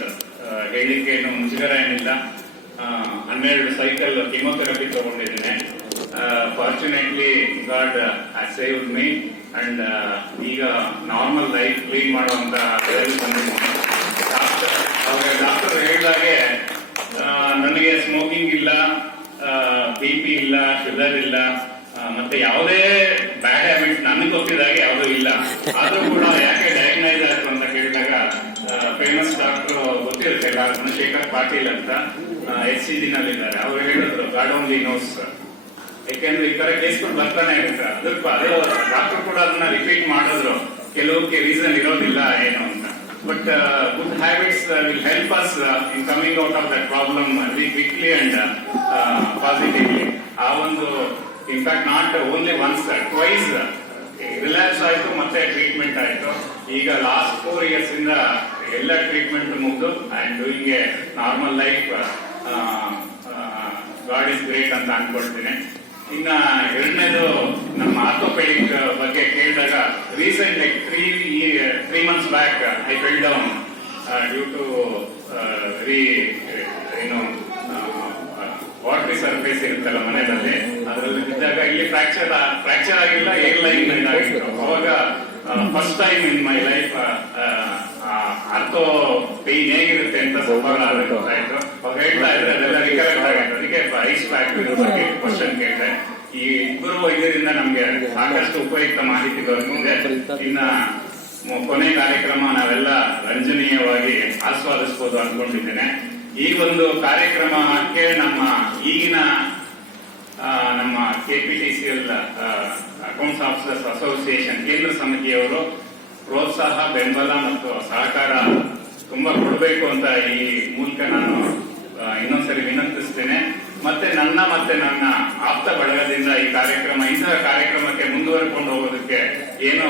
ಹೇಳಲಿಕ್ಕೆ ಏನು ಮುಜುಗರ ಏನಿಲ್ಲ. 12 ಸೈಕಲ್ ಕಿಮೋಥೆರಪಿ ತಗೊಂಡಿದ್ದೇನೆ. Fortunately God has saved me and ಈಗ ನಾರ್ಮಲ್ ಲೈಫ್ ಲೀಡ್ ಮಾಡುವಂತ ಬಂದಿದ್ದೀನಿ. ಡಾಕ್ಟರ್ ಹೇಳಿದಾಗೆ ನನಗೆ ಸ್ಮೋಕಿಂಗ್ ಇಲ್ಲ, BP ಇಲ್ಲ, ಶುಗರ್ ಇಲ್ಲ, ಮತ್ತೆ ಯಾವುದೇ ಬ್ಯಾಡ್ ಹ್ಯಾಬಿಟ್ಸ್ ನನಗೆ ಗೊತ್ತಿದ್ದಾಗೆ ಯಾವುದೂ ಇಲ್ಲ. ಆದ್ರೂ ಕೂಡ ಯಾಕೆ ಡಯಾಗ್ನೈಸ್ ಆಯ್ತು ಅಂತ ಕೇಳಿದಾಗ ಫೇಮಸ್ ಡಾಕ್ಟರ್ ಗೊತ್ತಿರುತ್ತೆ, ಡಾಕ್ಟರ್ ಗುಣಶೇಖರ್ ಪಾಟೀಲ್ ಅಂತ HCG ನಲ್ಲಿದ್ದಾರೆ. ಅವ್ರು ಹೇಳಿದ್ರು ಗಾಡ್ ಓನ್ಲಿ ನೋಸ್. ಯಾಕೆಂದ್ರೆ ಈ ತರ ಕೇಸ್ಗಳು ಬರ್ತಾನೆ ಇರುತ್ತೆ. ಅದಕ್ಕೂ ಅದೇ ಡಾಕ್ಟರ್ ಕೂಡ ಅದನ್ನ ರಿಪೀಟ್ ಮಾಡಿದ್ರು, ಕೆಲವಕ್ಕೆ ರೀಸನ್ ಇರೋದಿಲ್ಲ ಏನು ಅಂತ. but good habits will help us in coming out of that problem very quickly and positively. ಆ ಒಂದು in fact not only once twice relax ಆಯ್ತು, ಮತ್ತೆ ಟ್ರೀಟ್ಮೆಂಟ್ ಆಯ್ತು. ಈಗ ಲಾಸ್ಟ್ 4 years ಇಂದ ಎಲ್ಲ ಟ್ರೀಟ್ಮೆಂಟ್ ಮುಗಿದು and doing a normal life. God is great ಅಂತ ಅನ್ಕೊಳ್ತೀನಿ. ಇನ್ನ ಎರಡನೇದು ನಮ್ಮ ಆರ್ಥೋಪೆಡಿಕ್ ಬಗ್ಗೆ ಕೇಳಿದಾಗ recent like 3 months back I fell down due to very watery surface ಇರುತ್ತಲ್ಲ ಮನೆಯಲ್ಲಿ, ಅದರಲ್ಲಿ ಬಿದ್ದಾಗ ಇಲ್ಲಿ ಫ್ರಾಕ್ಚರ್ ಆಗಿಲ್ಲ, ಏರ್ ಲೈನ್ ಆಗಿತ್ತು. ಅವಾಗ first time in my life ortho pain ಹೇಗಿರುತ್ತೆ ಅಂತ ಸಫರ್ ಆಯ್ತು. ಅವಾಗ ಹೇಳ್ತಾ ಇದ್ರೆ ಅದೆಲ್ಲ ರಿಕರೆಕ್ಟ್ ಆಗುತ್ತೆ. ಅದಕ್ಕೆ ಐಸ್ ಪ್ಯಾಕ್ ಬಗ್ಗೆ ಕ್ವಶನ್ ಕೇಳಿದೆ. ಈ ಇಬ್ಬರು ವೈದ್ಯರಿಂದ ನಮ್ಗೆ ಸಾಕಷ್ಟು ಉಪಯುಕ್ತ ಮಾಹಿತಿ ದೊರಕಿದೆ. ಇನ್ನ ಕೊನೆ ಕಾರ್ಯಕ್ರಮ ನಾವೆಲ್ಲ ರಂಜನೀಯವಾಗಿ ಆಸ್ವಾದಿಸಬಹುದು ಅನ್ಕೊಂಡಿದ್ದೇನೆ. ಈ ಒಂದು ಕಾರ್ಯಕ್ರಮಕ್ಕೆ ನಮ್ಮ ಈಗಿನ ನಮ್ಮ KPTCL ಅಕೌಂಟ್ಸ್ ಆಫೀಸರ್ಸ್ ಅಸೋಸಿಯೇಷನ್ ಕೇಂದ್ರ ಸಮಿತಿಯವರು ಪ್ರೋತ್ಸಾಹ, ಬೆಂಬಲ ಮತ್ತು ಸಹಕಾರ ತುಂಬಾ ಕೊಡಬೇಕು ಅಂತ ಈ ಮೂಲಕ ನಾನು ಇನ್ನೊಂದ್ಸರಿ ವಿನಂತಿಸ್ತೇನೆ. ಮತ್ತೆ ನನ್ನ ಆಪ್ತ ಬಳಗದಿಂದ ಈ ಇಂತಹ ಕಾರ್ಯಕ್ರಮಕ್ಕೆ ಮುಂದುವರೆಕೊಂಡು ಹೋಗೋದಕ್ಕೆ ಏನು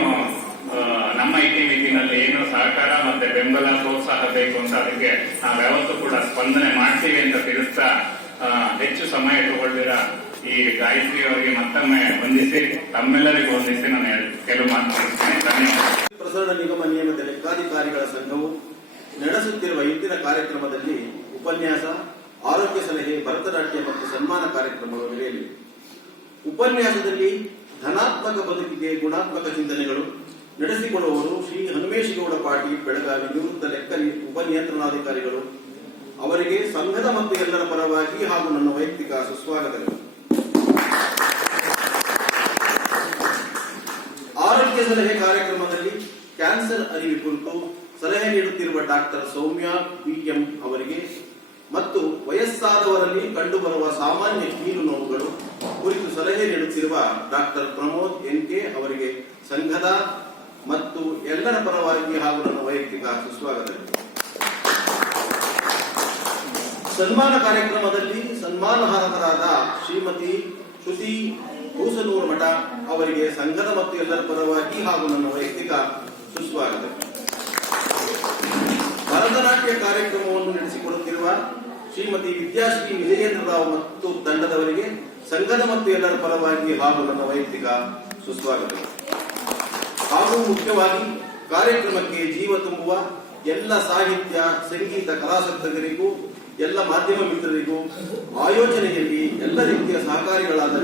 ನಮ್ಮ ಇತಿಮಿತಿನಲ್ಲಿ ಏನು ಸಹಕಾರ ಮತ್ತೆ ಬೆಂಬಲ, ಪ್ರೋತ್ಸಾಹ ಬೇಕು ಅಂತ ಅದಕ್ಕೆ ನಾವು ಯಾವತ್ತೂ ಕೂಡ ಸ್ಪಂದನೆ ಮಾಡ್ತೀವಿ ಅಂತ ತಿಳಿಸ್ತಾ, ಹೆಚ್ಚು ಸಮಯ ತಗೊಳ್ದಿರ ಈ ಗಾಯತ್ರಿ ಅವರಿಗೆ ಮತ್ತೊಮ್ಮೆ ವಂದಿಸಿ, ತಮ್ಮೆಲ್ಲರಿಗೂ ವಂದಿಸಿ ನಾನು ಕೆಲವು ಮಾತನಾಡುತ್ತೇನೆ. ಧನ್ಯವಾದ. ಪ್ರಸರಣ ನಿಗಮ ನಿಯಮದ ಲೆಕ್ಕಾಧಿಕಾರಿಗಳ ಸಂಘವು ನಡೆಸುತ್ತಿರುವ ಇಂದಿನ ಕಾರ್ಯಕ್ರಮದಲ್ಲಿ ಉಪನ್ಯಾಸ, ಆರೋಗ್ಯ ಸಲಹೆ, ಭರತನಾಟ್ಯ ಮತ್ತು ಸನ್ಮಾನ ಕಾರ್ಯಕ್ರಮಗಳು ನಡೆಯಲಿವೆ. ಉಪನ್ಯಾಸದಲ್ಲಿ ಧನಾತ್ಮಕ ಬದುಕಿಗೆ ಗುಣಾತ್ಮಕ ಚಿಂತನೆಗಳು ನಡೆಸಿಕೊಡುವವರು ಶ್ರೀ ಹನುಮೇಶಗೌಡ ಪಾಟೀಲ್, ಬೆಳಗಾವಿ, ನಿವೃತ್ತ ಲೆಕ್ಕ ಉಪನಿಯಂತ್ರಣಾಧಿಕಾರಿಗಳು. ಅವರಿಗೆ ಸಂಘದ ಮತ್ತು ಎಲ್ಲರ ಪರವಾಗಿ ಹಾಗೂ ನನ್ನ ವೈಯಕ್ತಿಕ ಸುಸ್ವಾಗತಗಳು. ಆರೋಗ್ಯ ಸಲಹೆ ಕಾರ್ಯಕ್ರಮದಲ್ಲಿ ಕ್ಯಾನ್ಸರ್ ಅರಿವು ಕುರಿತು ಸಲಹೆ ನೀಡುತ್ತಿರುವ ಡಾಕ್ಟರ್ ಸೌಮ್ಯ BM ಅವರಿಗೆ ಮತ್ತು ವಯಸ್ಸಾದವರಲ್ಲಿ ಕಂಡುಬರುವ ಸಾಮಾನ್ಯ ಕೀಲು ನೋವುಗಳು ಕುರಿತು ಸಲಹೆ ನೀಡುತ್ತಿರುವ ಡಾಕ್ಟರ್ ಪ್ರಮೋದ್ NK ಅವರಿಗೆ ಸಂಘದ ಮತ್ತು ಎಲ್ಲರ ಪರವಾಗಿ ಹಾಗೂ ನನ್ನ ವೈಯಕ್ತಿಕ ಸುಸ್ವಾಗತಗಳು. ಸನ್ಮಾನ ಕಾರ್ಯಕ್ರಮದಲ್ಲಿ ಸನ್ಮಾನಹಾರಕರಾದ ಶ್ರೀಮತಿ ಶ್ರುತಿ ಕೂಸನೂರು ಮಠ ಅವರಿಗೆ ಸಂಘದ ಮತ್ತು ಎಲ್ಲರ ಪರವಾಗಿ ಹಾಗೂ ನನ್ನ ವೈಯಕ್ತಿಕ ಸುಸ್ವಾಗತ. ಭರತನಾಟ್ಯ ಕಾರ್ಯಕ್ರಮವನ್ನು ನಡೆಸಿಕೊಡುತ್ತಿರುವ ಶ್ರೀಮತಿ ವಿದ್ಯಾಶ್ರೀ ವಿಜಯೇಂದ್ರರಾವ್ ಮತ್ತು ತಂಡದವರಿಗೆ ಸಂಘದ ಮತ್ತು ಎಲ್ಲರ ಪರವಾಗಿ ಹಾಗೂ ನನ್ನ ವೈಯಕ್ತಿಕ ಸುಸ್ವಾಗತ. ಹಾಗೂ ಮುಖ್ಯವಾಗಿ ಕಾರ್ಯಕ್ರಮಕ್ಕೆ ಜೀವ ತುಂಬುವ ಎಲ್ಲ ಸಾಹಿತ್ಯ, ಸಂಗೀತ ಕಲಾಸಕ್ತರಿಗೂ, ಎಲ್ಲ ಮಾಧ್ಯಮ ಮಿತ್ರರಿಗೂ, ಆಯೋಜನೆಯಲ್ಲಿ ಎಲ್ಲ ರೀತಿಯ ಸಹಕಾರಿಗಳಾದ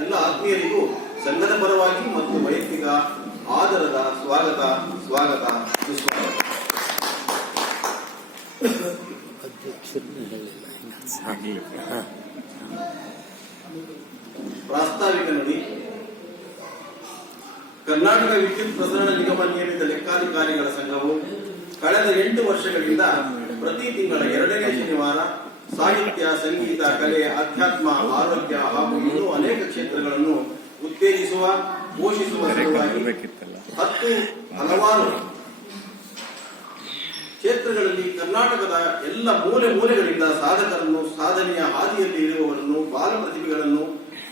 ಎಲ್ಲ ಆತ್ಮೀಯರಿಗೂ ಸಂಘದ ಪರವಾಗಿ ಮತ್ತು ವೈಯಕ್ತಿಕ ಆದರದ ಸ್ವಾಗತ ಸುಸ್ವಾಗತ. ಪ್ರಾಸ್ತಾವಿಕ ನುಡಿ. ಕರ್ನಾಟಕ ವಿದ್ಯುತ್ ಪ್ರಸರಣ ನಿಗಮ ನಿಯಮಿತ ಲೆಕ್ಕಾಧಿಕಾರಿಗಳ ಸಂಘವು ಕಳೆದ 8 ವರ್ಷಗಳಿಂದ ಪ್ರತಿ ತಿಂಗಳ 2ನೇ ಶನಿವಾರ ಸಾಹಿತ್ಯ, ಸಂಗೀತ, ಕಲೆ, ಅಧ್ಯಾತ್ಮ, ಆರೋಗ್ಯ ಹಾಗೂ ಇನ್ನೂ ಅನೇಕ ಕ್ಷೇತ್ರಗಳನ್ನು ಉತ್ತೇಜಿಸುವ, ಪೋಷಿಸುವ ಸಲುವಾಗಿ 10 ಹಲವಾರು ಕ್ಷೇತ್ರಗಳಲ್ಲಿ ಕರ್ನಾಟಕದ ಎಲ್ಲ ಮೂಲೆಗಳಿಂದ ಸಾಧಕರನ್ನು, ಸಾಧನೆಯ ಹಾದಿಯಲ್ಲಿ ಇರುವವರನ್ನು, ಬಾಲ ಪ್ರತಿಭೆಗಳನ್ನು,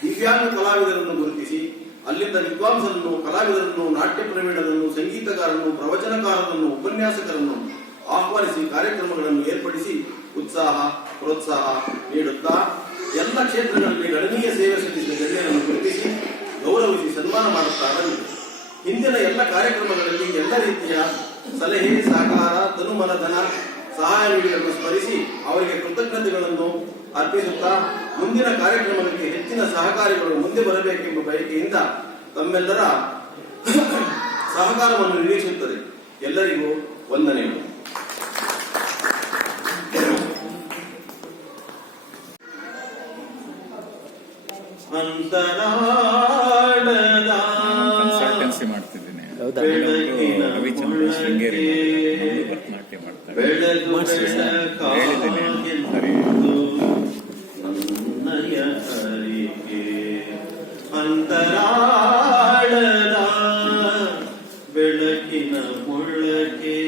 ದಿವ್ಯಾಂಗ ಕಲಾವಿದರನ್ನು ಗುರುತಿಸಿ ಅಲ್ಲಿಂದ ವಿದ್ವಾಂಸರನ್ನು, ಕಲಾವಿದರನ್ನು, ನಾಟ್ಯ ಪ್ರವೀಣರನ್ನು, ಸಂಗೀತಗಾರರನ್ನು, ಪ್ರವಚನಕಾರರನ್ನು, ಉಪನ್ಯಾಸಕರನ್ನು ಆಹ್ವಾನಿಸಿ ಕಾರ್ಯಕ್ರಮಗಳನ್ನು ಏರ್ಪಡಿಸಿ ಉತ್ಸಾಹ, ಪ್ರೋತ್ಸಾಹ ನೀಡುತ್ತಾ ಎಲ್ಲ ಕ್ಷೇತ್ರಗಳಲ್ಲಿ ಗಣನೀಯ ಸೇವೆ ಸಲ್ಲಿಸಿದ ಗಣ್ಯರನ್ನು ಗುರುತಿಸಿ ಗೌರವಿಸಿ ಸನ್ಮಾನ ಮಾಡುತ್ತಾರೆ. ಹಿಂದಿನ ಎಲ್ಲ ಕಾರ್ಯಕ್ರಮಗಳಲ್ಲಿ ಎಲ್ಲ ರೀತಿಯ ಸಲಹೆ, ಸಹಕಾರ, ತನುಮನ ಧನ ಸಹಾಯ ನೀಡಿದನ್ನು ಸ್ಮರಿಸಿ ಅವರಿಗೆ ಕೃತಜ್ಞತೆಗಳನ್ನು ಅರ್ಪಿಸುತ್ತಾ ಮುಂದಿನ ಕಾರ್ಯಕ್ರಮಗಳಿಗೆ ಹೆಚ್ಚಿನ ಸಹಕಾರಿಗಳು ಮುಂದೆ ಬರಬೇಕೆಂಬ ಬಯಕೆಯಿಂದ ತಮ್ಮೆಲ್ಲರ ಸಹಕಾರವನ್ನು ನಿರೀಕ್ಷಿಸುತ್ತದೆ. ಎಲ್ಲರಿಗೂ ವಂದನೆಗಳು. ಅಂತರಾಳದ ಕನ್ಸಲ್ಟೆನ್ಸಿ ಮಾಡ್ತಿದ್ದೀನಿ. ರವಿಚಂದ್ರ ಶೃಂಗೇರಿ ಭರತನಾಟ್ಯ ಮಾಡ್ತಾರೆ. ನನ್ನಯ ಅರಿಕೆ ಅಂತರಾಳದ ಬೆಳಕಿನ ಮುಳ್ಳಕೆ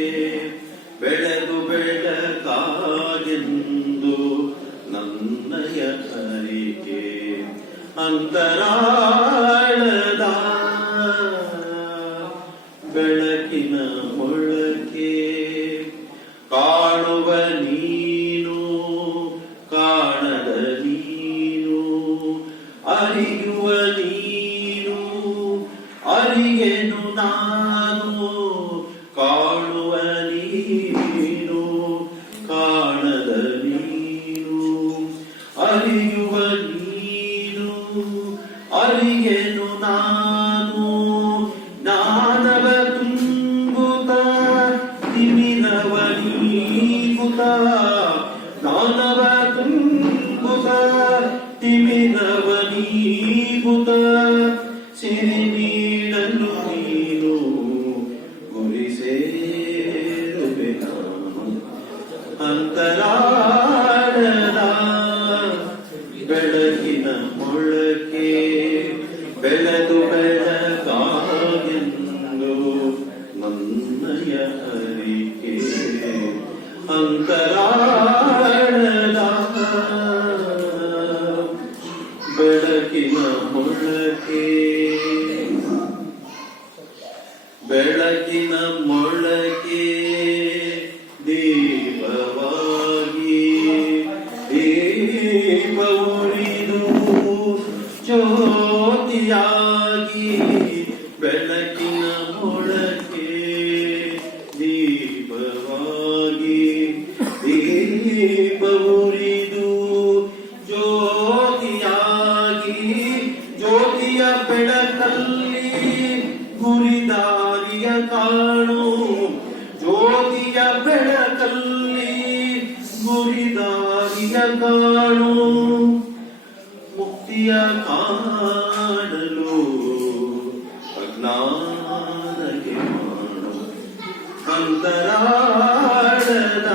ಅಂತರಾಳದ ಬೆಳಕಿನ ಮೊಳಕೆ ಕಾಣುವ ನೀನು ಕಾಣದ ನೀನು ಅರಿಯುವ ನೀನು ಅರಿಯೆನು ನಾನು ಕಾಣುವ ನೀನು ಕಾಣದ ನೀನು ಅರಿಯುವ ನೀನು ಅರಿಯೆನು ನಾನು ನಾದವ ತುಂಬುತ್ತ ತಿಮಿರವ ನೀಗುತ್ತ ನಾದವ ತುಂಬುತ್ತ ತಿಮಿರವ ನೀಗುತ್ತ ಸಿರಿ ನೀಡಲು ನೀನು ಗುರಿ ಸೇರುವೆ ನಾನು ಅಂತರಾಳದ ಬೆಳಕಿನ ಮೊಳಕೆ ಬೆಳೆದು ಬೆಳಕಾಗೆಂದು ನನ್ನಯ ಅರಿಕೆ ಅಂತರಾಳದ ಬೆಳಕಿನ ಮೊಳಕೆ ಬೆಳಕಿನ ಮೊಳಕೆ ದೀಪವಾಗಿ ದೀಪ ಉರಿದು ಜ್ಯೋತಿಯಾಗಿ ಬೆಳಕಿನ ಮೊಳಕೆ ದೀಪವಾಗಿ ದೀಪ ಉರಿದು ಜ್ಯೋತಿಯಾಗಿ ಜ್ಯೋತಿಯ ಬೆಳಕಲ್ಲಿ ಗುರಿದಾರಿಯ ಕಾಣು ಜ್ಯೋತಿಯ ಬೆಳಕಲ್ಲಿ ಗುರಿದಾರಿಯ ಕಾಣು ಮುಕ್ತಿಯ ಕಾಣಲು ಅಜ್ಞಾನಕ್ಕೆ ಮಾಡು ಅಂತರಾಳದ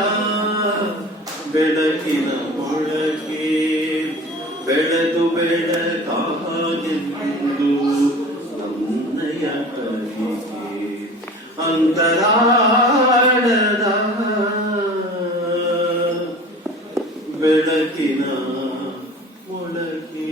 ಬೆಳಕಿನ ಮೊಳಕೆ ಬೆಳೆದು ಬೆಳಕಾಗೆಂದು ನನ್ನಯ ಅರಿಕೆ ಅಂತರಾಳದ ಬೆಳಕಿನ ಮೊಳಕೆ